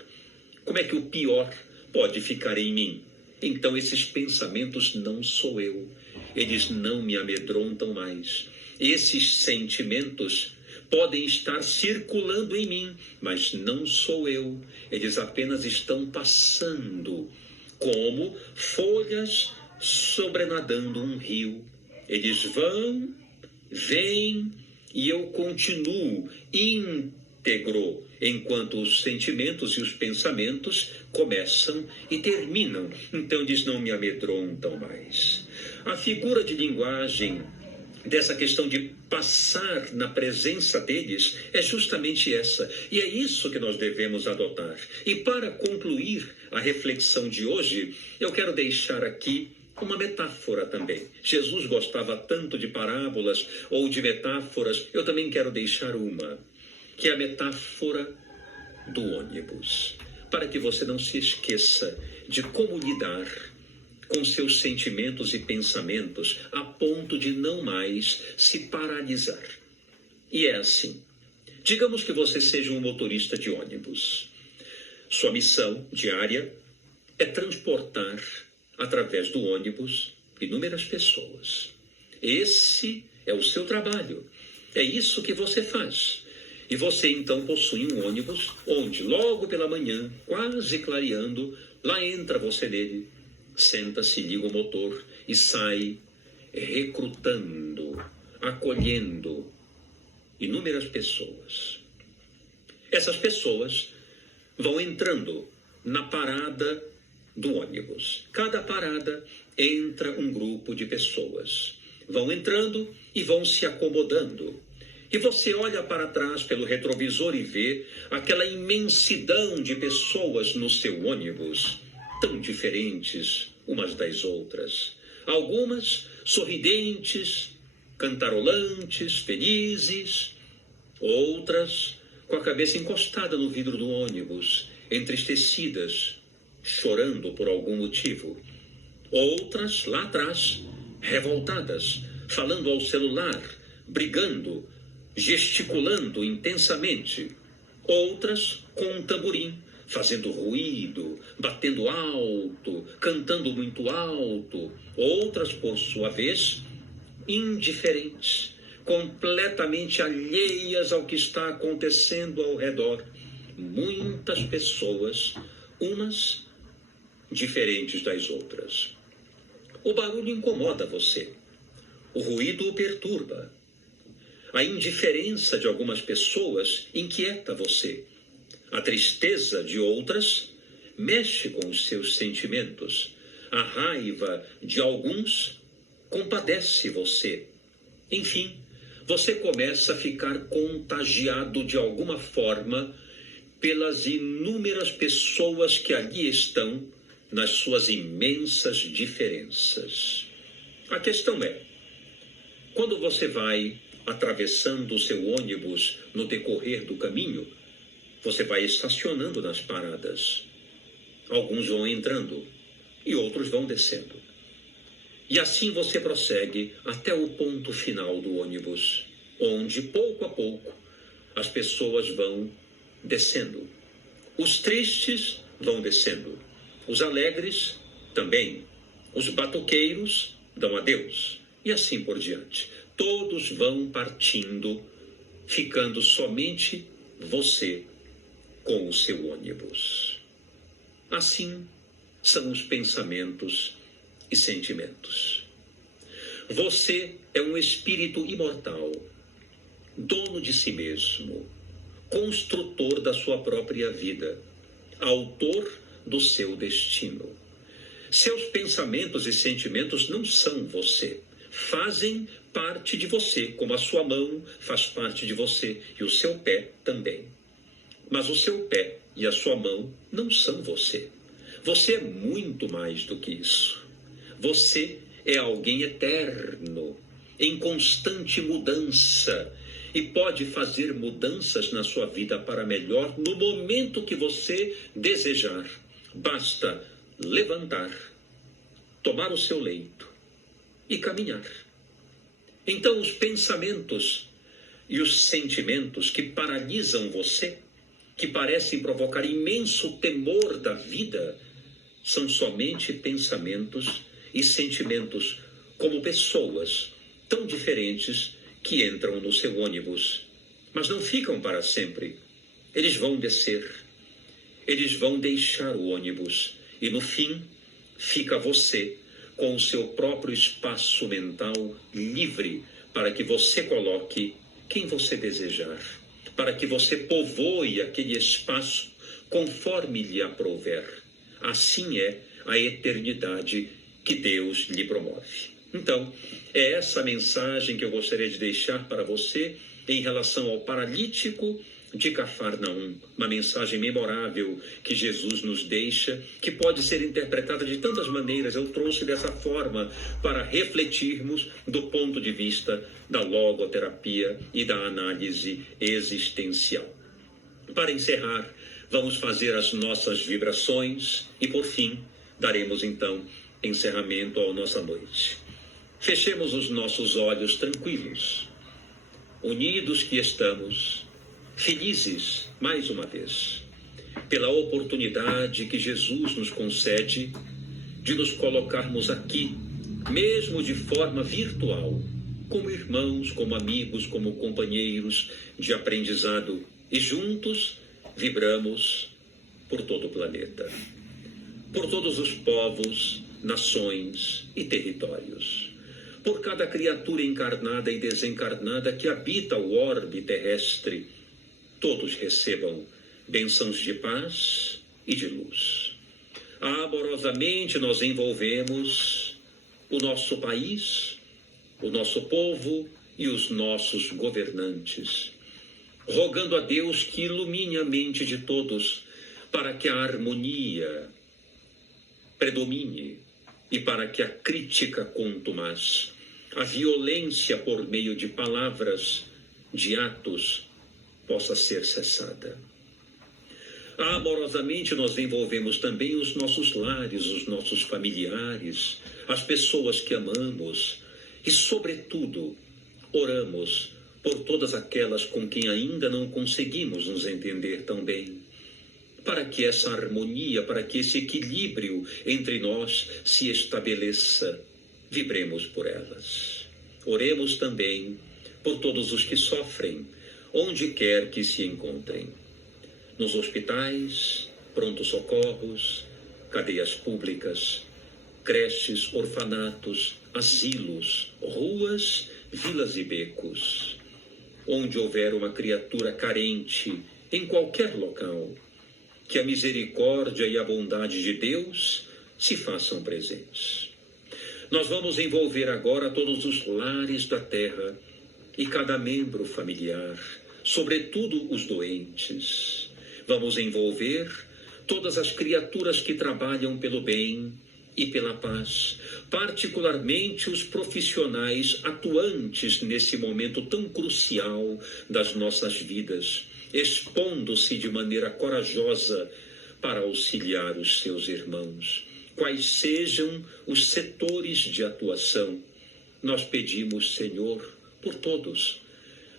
Como é que o pior pode ficar em mim? Então esses pensamentos não sou eu, eles não me amedrontam mais. Esses sentimentos podem estar circulando em mim, mas não sou eu. Eles apenas estão passando, como folhas sobrenadando um rio. Eles vão, vêm, e eu continuo íntegro, enquanto os sentimentos e os pensamentos começam e terminam. Então eles não me amedrontam mais. A figura de linguagem dessa questão de passar na presença deles é justamente essa. E é isso que nós devemos adotar. E para concluir a reflexão de hoje, eu quero deixar aqui uma metáfora também. Jesus gostava tanto de parábolas ou de metáforas, eu também quero deixar uma, que é a metáfora do ônibus, para que você não se esqueça de como lidar com seus sentimentos e pensamentos a ponto de não mais se paralisar. E é assim. Digamos que você seja um motorista de ônibus. Sua missão diária é transportar, através do ônibus, inúmeras pessoas. Esse é o seu trabalho. É isso que você faz. E você então possui um ônibus onde, logo pela manhã, quase clareando, lá entra você nele, senta-se, liga o motor e sai recrutando, acolhendo inúmeras pessoas. Essas pessoas vão entrando na parada do ônibus. Cada parada entra um grupo de pessoas. Vão entrando e vão se acomodando. E você olha para trás pelo retrovisor e vê aquela imensidão de pessoas no seu ônibus, tão diferentes umas das outras. Algumas sorridentes, cantarolantes, felizes. Outras com a cabeça encostada no vidro do ônibus, entristecidas, chorando por algum motivo. Outras lá atrás, revoltadas, falando ao celular, brigando, gesticulando intensamente. Outras com um tamborim, fazendo ruído, batendo alto, cantando muito alto. Outras, por sua vez, indiferentes, completamente alheias ao que está acontecendo ao redor. Muitas pessoas, umas diferentes das outras. O barulho incomoda você. O ruído o perturba. A indiferença de algumas pessoas inquieta você. A tristeza de outras mexe com os seus sentimentos. A raiva de alguns compadece você. Enfim, você começa a ficar contagiado de alguma forma pelas inúmeras pessoas que ali estão nas suas imensas diferenças. A questão é, quando você vai atravessando o seu ônibus no decorrer do caminho, você vai estacionando nas paradas. Alguns vão entrando e outros vão descendo. E assim você prossegue até o ponto final do ônibus, onde, pouco a pouco, as pessoas vão descendo. Os tristes vão descendo. Os alegres também. Os batuqueiros dão adeus. E assim por diante. Todos vão partindo, ficando somente você com o seu ônibus. Assim são os pensamentos e sentimentos. Você é um espírito imortal, dono de si mesmo, construtor da sua própria vida, autor do seu destino. Seus pensamentos e sentimentos não são você, fazem parte de você, como a sua mão faz parte de você e o seu pé também. Mas o seu pé e a sua mão não são você. Você é muito mais do que isso. Você é alguém eterno, em constante mudança, e pode fazer mudanças na sua vida para melhor no momento que você desejar. Basta levantar, tomar o seu leito e caminhar. Então os pensamentos e os sentimentos que paralisam você, que parecem provocar imenso temor da vida, são somente pensamentos e sentimentos como pessoas tão diferentes que entram no seu ônibus, mas não ficam para sempre. Eles vão descer, eles vão deixar o ônibus e no fim fica você com o seu próprio espaço mental livre para que você coloque quem você desejar, para que você povoe aquele espaço conforme lhe aprouver. Assim é a eternidade que Deus lhe promove. Então, é essa mensagem que eu gostaria de deixar para você em relação ao paralítico de Cafarnaum, uma mensagem memorável que Jesus nos deixa, que pode ser interpretada de tantas maneiras. Eu trouxe dessa forma para refletirmos do ponto de vista da logoterapia e da análise existencial. Para encerrar, vamos fazer as nossas vibrações e, por fim, daremos então encerramento à nossa noite. Fechemos os nossos olhos tranquilos, unidos que estamos, felizes mais uma vez, pela oportunidade que Jesus nos concede de nos colocarmos aqui, mesmo de forma virtual, como irmãos, como amigos, como companheiros de aprendizado, e juntos vibramos por todo o planeta, por todos os povos, nações e territórios, por cada criatura encarnada e desencarnada que habita o orbe terrestre. Todos recebam bênçãos de paz e de luz. Amorosamente nós envolvemos o nosso país, o nosso povo e os nossos governantes, rogando a Deus que ilumine a mente de todos para que a harmonia predomine e para que a crítica contumaz, a violência por meio de palavras, de atos, possa ser cessada. Amorosamente nós envolvemos também os nossos lares, os nossos familiares, as pessoas que amamos e, sobretudo, oramos por todas aquelas com quem ainda não conseguimos nos entender tão bem, para que essa harmonia, para que esse equilíbrio entre nós se estabeleça. Vibremos por elas. Oremos também por todos os que sofrem, onde quer que se encontrem, nos hospitais, pronto-socorros, cadeias públicas, creches, orfanatos, asilos, ruas, vilas e becos, onde houver uma criatura carente, em qualquer local, que a misericórdia e a bondade de Deus se façam presentes. Nós vamos envolver agora todos os lares da terra e cada membro familiar, sobretudo os doentes. Vamos envolver todas as criaturas que trabalham pelo bem e pela paz, particularmente os profissionais atuantes nesse momento tão crucial das nossas vidas, expondo-se de maneira corajosa para auxiliar os seus irmãos. Quais sejam os setores de atuação, nós pedimos, Senhor, por todos,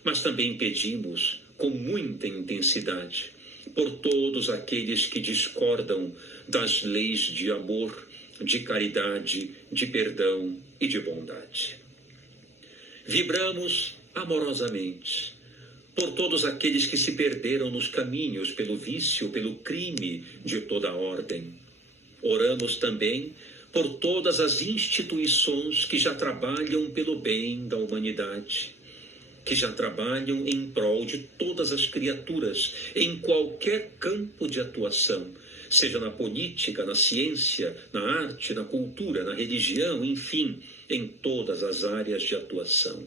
mas também pedimos com muita intensidade por todos aqueles que discordam das leis de amor, de caridade, de perdão e de bondade. Vibramos amorosamente por todos aqueles que se perderam nos caminhos pelo vício, pelo crime de toda a ordem. Oramos também por todas as instituições que já trabalham pelo bem da humanidade, que já trabalham em prol de todas as criaturas, em qualquer campo de atuação, seja na política, na ciência, na arte, na cultura, na religião, enfim, em todas as áreas de atuação.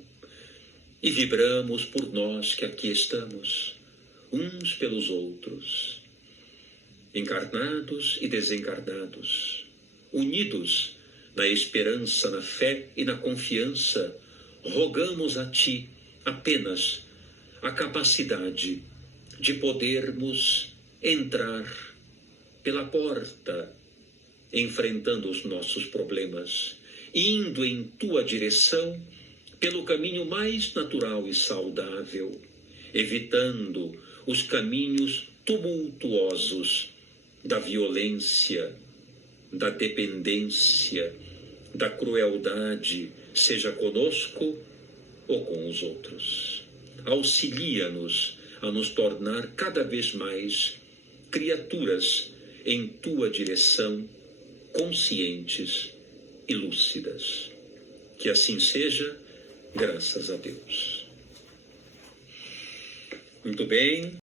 E vibramos por nós que aqui estamos, uns pelos outros, encarnados e desencarnados, unidos na esperança, na fé e na confiança, rogamos a Ti apenas a capacidade de podermos entrar pela porta, enfrentando os nossos problemas, indo em Tua direção pelo caminho mais natural e saudável, evitando os caminhos tumultuosos da violência, da dependência, da crueldade, seja conosco ou com os outros. Auxilia-nos a nos tornar cada vez mais criaturas em Tua direção, conscientes e lúcidas. Que assim seja, graças a Deus. Muito bem.